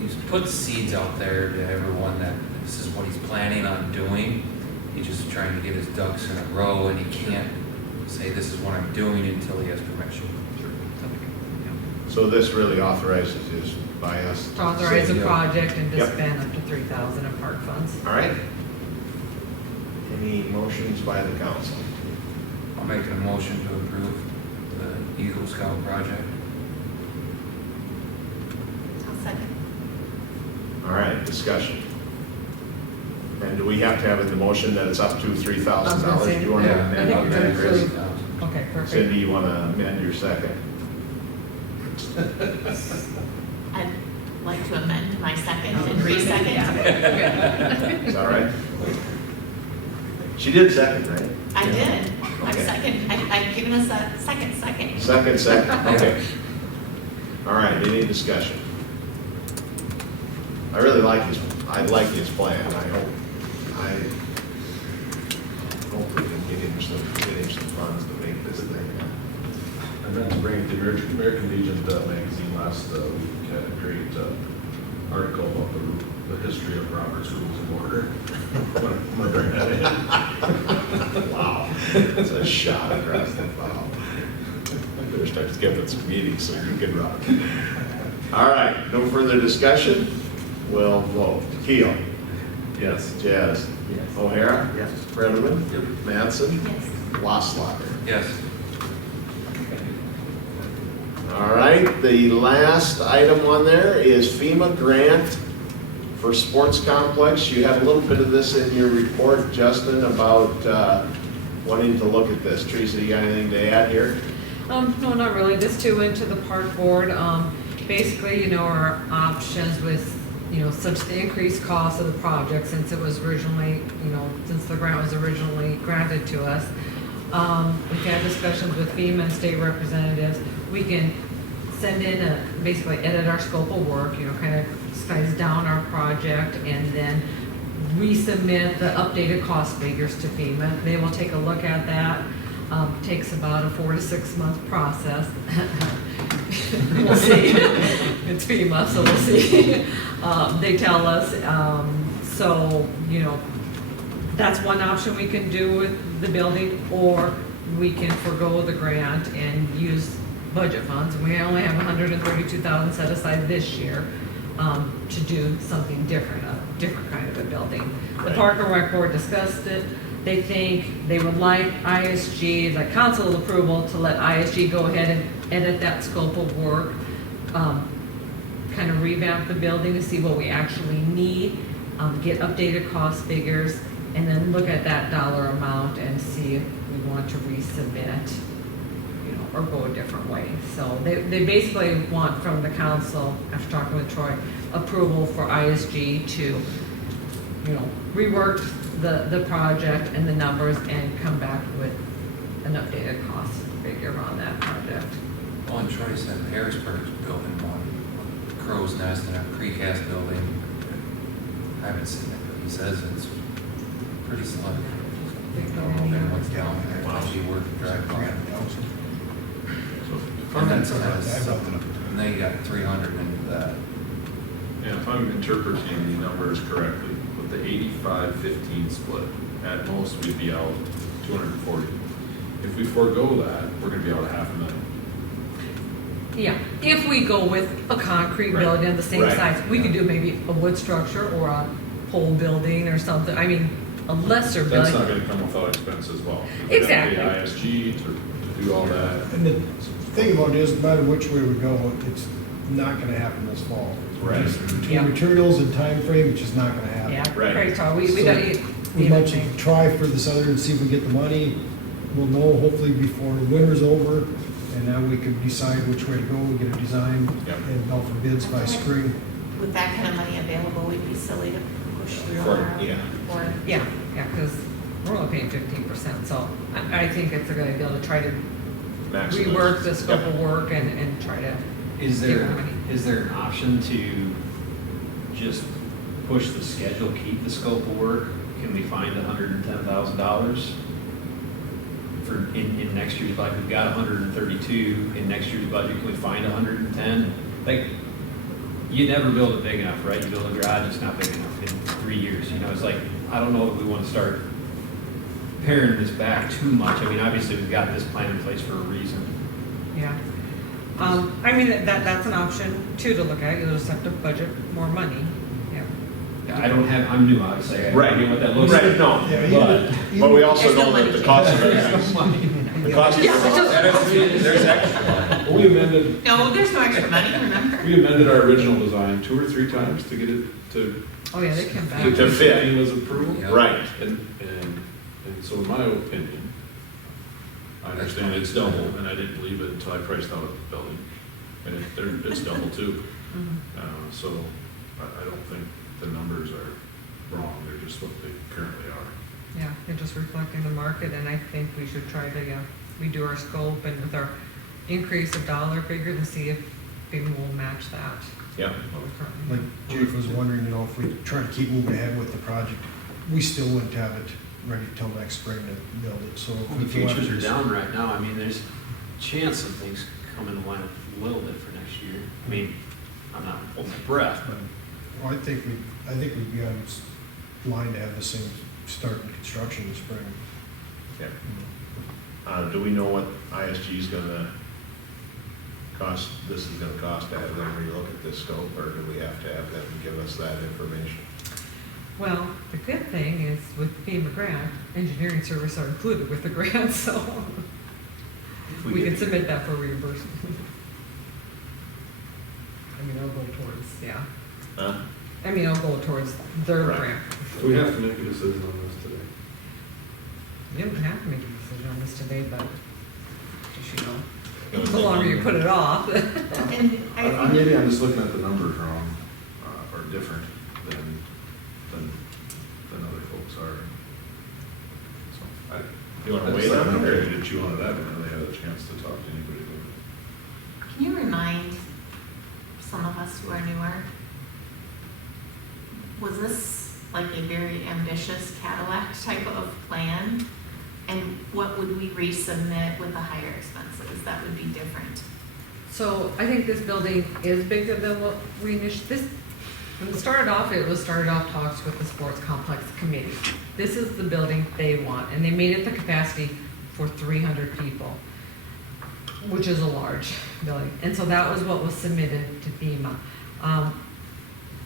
he's put seeds out there to everyone that this is what he's planning on doing. He's just trying to get his ducks in a row and he can't say this is what I'm doing until he has permission. So this really authorizes his by us. To authorize the Yep. project and to Yep. spend up to $3,000 in park funds. All right. Any motions by the council? I'll make a motion to approve the Eagle Scout project. I'll second. All right, discussion. And do we have to have in the motion that it's up to $3,000? Do you want to I amend think on you're that, gonna Chris? approve. Okay, perfect. Cindy, you want to amend your second? I'd like to amend my second and re-second. Is that right? She did second, right? I did. I'm Okay. second. I've given us a second. Second, okay. All right, any discussion? I really like his plan. I hope we can getting some funds to make this thing. I meant to bring it to American Legion magazine last week, had a great article about the history of Robert's Rules of Order. I'm gonna bring that in. Wow, it's a shot across the bow. I better start skipping some meetings so you can rock. All right, no further discussion? We'll vote. Keel. Yes. Jazz. Yes. O'Hara. Yes. Brenneman. Yep. Mattson. Yes. Wasslager. Yes. All right, the last item on there is FEMA grant for sports complex. You had a little bit of this in your report, Justin, about wanting to look at this. Teresa, you got anything to add here? No, not really. This too went to the park board. Basically, you know, our options with, you know, such the increased cost of the project since it was originally, you know, since the grant was originally granted to us. We've had discussions with FEMA and state representatives. We can send in basically edit our scope of work, you know, kind of size down our project and then resubmit the updated cost figures to FEMA. They will take a look at that. Takes about a 4 to 6 month process. We'll see. It's FEMA, so we'll see. They tell us. So, you know, that's one option we can do with the building, or we can forego the grant and use budget funds. We only have $132,000 set aside this year to do something different, a different kind of a building. The Right. Park and Rec Board discussed it. They think they would like ISG, like council approval, to let ISG go ahead and edit that scope of work, kind of revamp the building to see what we actually need, get updated cost figures, and then look at that dollar amount and see if we want to resubmit, you know, or go a different way. So they basically want from the council, after talking with Troy, approval for ISG to, you know, rework the project and the numbers and come back with an updated cost figure on that project. Well, and Troy said Harrisburg's building one, Crow's Nest and a precast building. I haven't seen it, but he says it's pretty slick. I don't know if anyone's down there, it might be worth a drive by. And that's, and they got 300 into that. Yeah, if I'm interpreting the numbers correctly, with the 85-15 split, at most we'd be out 240. If we forego that, we're gonna be out $500,000. Yeah, if we go with a concrete Right. building the same Right. size, we could do maybe a wood structure or a pole building or something. I mean, a lesser That's building. not gonna come without expense as well. We've got to pay Exactly. ISG to do all that. And the thing about it is, no matter which way we go, it's not gonna happen this fall. Right. Just between Yeah. materials and time frame, it's just not gonna happen. Yeah, Right. great talk. We So, gotta eat. We'd much try for this other and see if we get the money. We'll know hopefully before winter's over, and then we can decide which way to go. We get a design Yep. and out for bids by spring. With that kind of money available, we'd be silly to push through For- on our. yeah. Or, Yeah, because we're only paying 15%, so I think it's a good idea to try to Maximize. rework the scope Yep. of work and try to. Is Give there, her money. is there an option to just push the schedule, keep the scope of work? Can we find $110,000 for, in next year's budget? We've got 132 in next year's budget, can we find 110? Like, you never build it big enough, right? You build a garage, it's not big enough in 3 years, you know, it's like, I don't know if we want to start paring this back too much. I mean, obviously, we've got this plan in place for a reason. Yeah. I mean, that's an option too to look at. You'll just have to budget more money. Yeah. I don't have, I'm new, obviously, I have no Right. idea what that looks Right, like. no, Yeah, but we also There's no know that money. the cost of everything. The cost of There's extra. Well, we amended, no, there's no extra money, remember? we amended our original design 2 or 3 times to get it to Oh, yeah, they come back. To fit. FEMA's approval. Yeah. Right. And so in my opinion, I understand it's double, and I didn't believe it until I priced out the building. And it's double too. Mhm. So I don't think the numbers are wrong, they're just what they currently are. Yeah, they're just reflecting the market, and I think we should try to redo our scope and with our increase of dollar figure to see if people will match that. Yeah. What we currently Like have. Jake was wondering, you know, if we try to keep moving ahead with the project, we still wouldn't have it ready till next spring to build it, so. The futures are down right now. I mean, there's a chance of things coming to line up a little bit for next year. I mean, I'm not holding my breath, but Well, I think we'd be on line to have the same start in construction in the spring. Yeah. Do we know what ISG is gonna cost, this is gonna cost to have them relook at this scope, or do we have to have them give us that information? Well, the good thing is with FEMA grant, engineering services are included with the grant, so we can submit that for reimbursement. I mean, I'll go towards, yeah. Huh? I mean, I'll go towards their Right. grant. Do we have to make a decision on this today? You don't have to make a decision on this today, but just, you know, the longer you put it off. And I think. Maybe I'm just looking at the numbers wrong, or different than other folks are. So, You wanna I wait decided on I'm it, or? ready to chew on it. I haven't really had a chance to talk to anybody about it. Can you remind some of us who are newer, was this like a very ambitious Cadillac type of plan? And what would we resubmit with the higher expenses that would be different? So I think this building is bigger than what we initially, when it started off talks with the sports complex committee. This is the building they want, and they made it the capacity for 300 people, which is a large building. And so that was what was submitted to FEMA.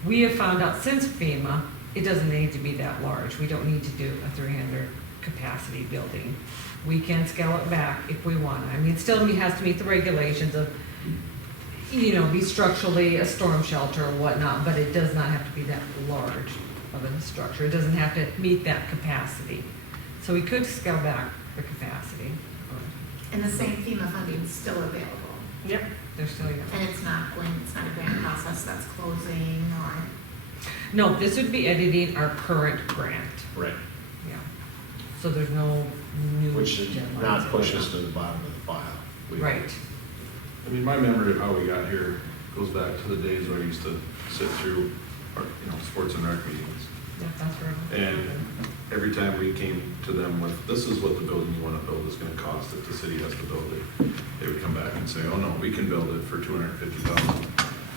We have found out since FEMA, it doesn't need to be that large. We don't need to do a 300 capacity building. We can scale it back if we want. I mean, it still has to meet the regulations of, you know, be structurally a storm shelter or whatnot, but it does not have to be that large of a structure. It doesn't have to meet that capacity. So we could scale back the capacity. And the same FEMA funding is still available? Yep, they're still young. And it's not a grant process that's closing or? No, this would be editing our current grant. Right, Yeah. So there's no new which should deadlines. not push us to the bottom of the file. Right. I mean, my memory of how we got here goes back to the days where I used to sit through, our, sports and rec meetings. Yeah, that's right. And every time we came to them with, this is what the building you want to build is going to cost if the city has to build it, they would come back and say, oh no, we can build it for $250,000.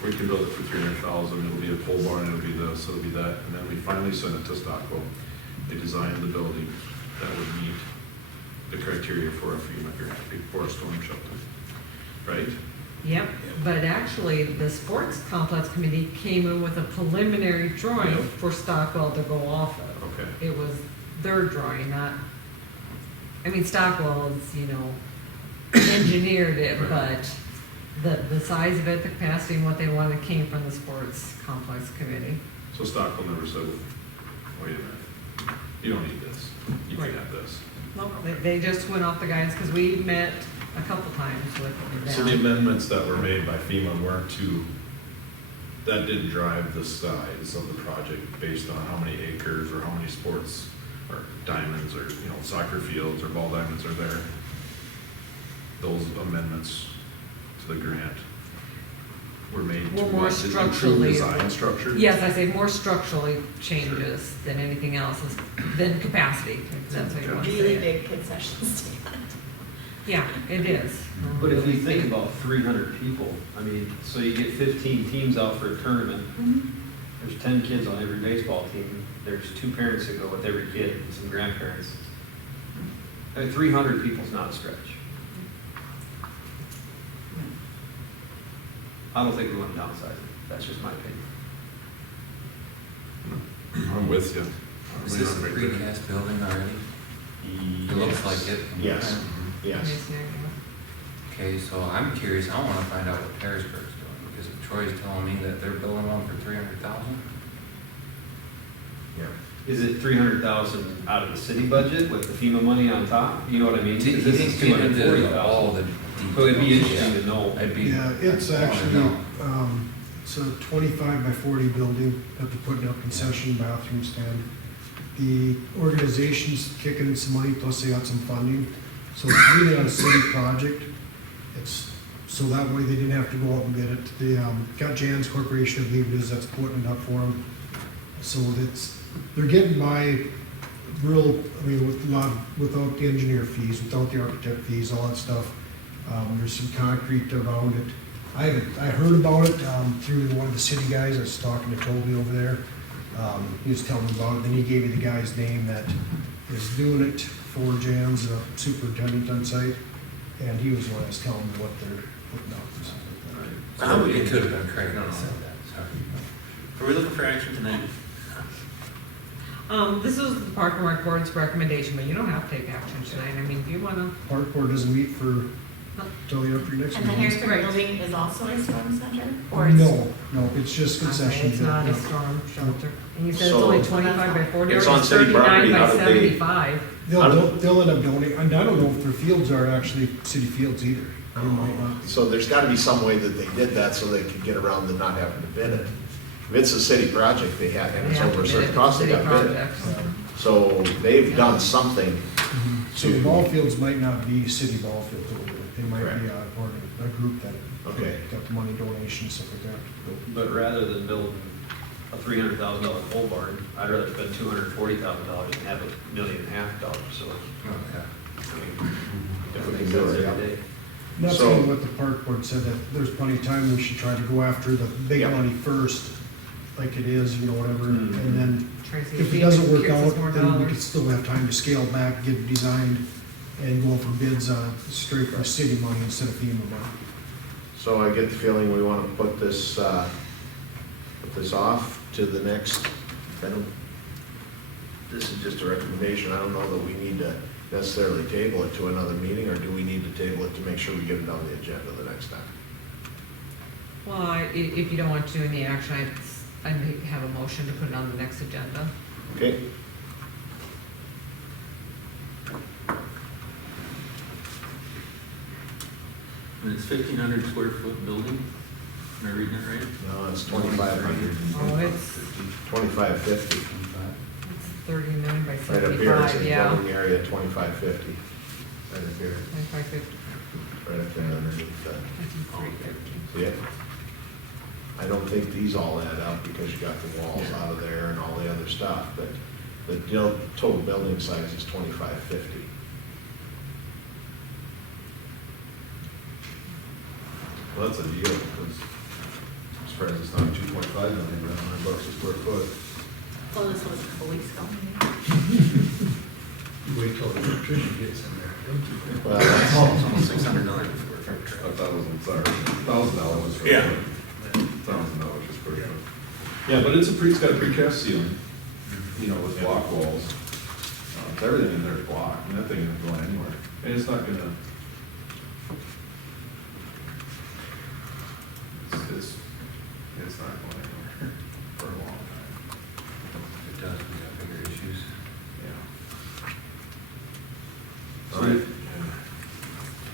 We can build it for $300,000. It'll be a pole barn. It'll be this. It'll be that. And then we finally sent it to Stockwell. They designed the building that would meet the criteria for a FEMA grant, for a storm shelter, right? Yep, but actually, the sports complex committee came in with a preliminary drawing Yeah. for Stockwell to go off of. Okay. It was their drawing, not, I mean, Stockwell's, engineered it, Right. but the size of it, the capacity, and what they wanted came from the sports complex committee. So Stockwell never said, wait a minute, you don't need this. You can Right. have this. No, they just went off the guidance, because we met a couple times with So the them. amendments that were made by FEMA weren't that didn't drive the size of the project based on how many acres or how many sports or diamonds or, soccer fields or ball diamonds are there. Those amendments to the grant were made Were to more what? To improve structurally- design structure? Yes, I say more structurally changes than anything else, than capacity, if that's what you want to say. Really big concession stand. Yeah, it is. But if you think about 300 people, I mean, so you get 15 teams out for a tournament. There's 10 kids on every baseball team. There's 2 parents that go with every kid and some grandparents. I mean, 300 people's not a stretch. I don't think we want to downsize it. That's just my opinion. I'm with you. Is this a precast building already? It looks like it. from the Yes. front. Yes. Okay, so I'm curious, I wanna find out what Harrisburg's doing, because if Troy's telling me that they're building one for 300,000. Yeah. Is it 300,000 out of the city budget with the FEMA money on top? You know what I mean? Do you 'Cause this think is we can do 240,000. all the So it'd be details? interesting Yeah. to know. I'd be. Yeah, it's I wanna actually, know. it's a 25 by 40 building that they're putting up, concession, bathroom stand. The organization's kicking in some money, plus they got some funding, so it's really not a city project. It's, so that way they didn't have to go out and bid it. They, got Jan's Corporation, I believe it is, that's putting it up for them. So they're getting by real, I mean, with a lot, without the engineer fees, without the architect fees, all that stuff. There's some concrete around it. I heard about it, through one of the city guys. I was talking to Toby over there. He was telling me about it, then he gave me the guy's name that is doing it for Jan's, the superintendent on site. And he was the one that was telling me what they're putting up and stuff like that. It could have been Craig that said that, sorry. Are we looking for action tonight? This is the Park and Rec Board's recommendation, but you don't have to take action tonight. I mean, if you wanna, Park board doesn't meet for, till you up your next And the meeting. Harrison Right. building is also a storm center? Or it's- No, it's just concession. it's not a built. storm shelter. And you said it's So- only 25 by 40, or It's it's on city property. 39 How by did they- 75. They'll end up donating, and I don't know if their fields are actually city fields either. They might not be. So there's gotta be some way that they did that so they could get around the not having to bid it. If it's a city project, they have, and it's over a certain cost, they got bid it. So they've done something. So the ball fields might not be city ball fields over there. They might be a group that Okay. got the money donations, stuff like that. But rather than building a $300,000 pole barn, I'd rather spend $240,000 and have $1.5 million, so. I mean, If we makes can do sense it, every yeah. day. And that's So- kind of what the park board said, that there's plenty of time, we should try to go after the big Yeah. money first, like it is, whatever, and then Tracy, if it see doesn't work gives us out, more then we dollars. could still have time to scale back, get it designed, and go for bids, straight from city money instead of FEMA money. So I get the feeling we wanna put this off to the next, this is just a recommendation, I don't know that we need to necessarily table it to another meeting, or do we need to table it to make sure we get it on the agenda the next time? Well, if you don't want to do any action, I'd have a motion to put it on the next agenda. Okay? And it's 1,500 square foot building? Am I reading it right? No, it's 2,500. Oh, it's 2,550. it's 39 by Right up here, it 75, says yeah. building area 2,550. Right up here, 2550, right up there underneath that. I think 350. See it? I don't think these all add up because you got the walls out of there and all the other stuff, but the total building size is 2,550. Well, that's a deal, because I'm surprised it's not 2.5 million, but $100 a square foot. Well, this was a couple weeks ago, maybe. Wait till the electrician gets in there. Well, that's all. It's almost $600 square foot. $1,000 a square Yeah. foot. $1,000 a square foot. Yeah, but it's got a precast ceiling, with block walls. Everything in there is block, and that thing isn't going anywhere. And it's not gonna, it's not going anywhere for a long time. It does, we got bigger issues. All right.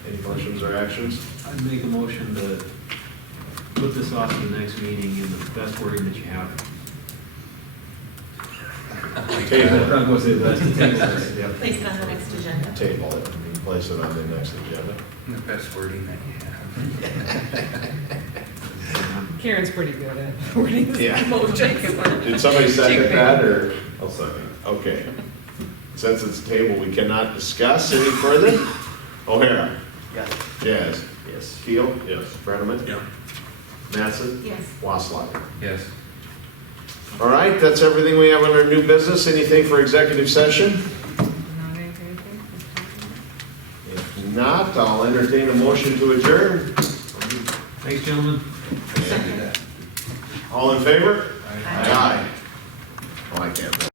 Any motions or actions? I'd make a motion to put this off to the next meeting in the best wording that you have. Table I'm not gonna say the best, table this. Yep. Place it on the next agenda. Table it and place it on the next agenda. The best wording that you have. Karen's pretty good at wording Yeah. this motion. Did somebody second that, or? I'll second it. Okay. Since it's tabled, we cannot discuss any further. O'Hara? Yes. Jazz? Yes. Keel? Yes. Brenneman? Yeah. Mattson? Yes. Wasslager? Yes. All right, that's everything we have under new business. Anything for executive session? Not anything? If not, I'll entertain a motion to adjourn. Thanks, gentlemen. All in favor? Aye. Aye. Oh, I can't vote.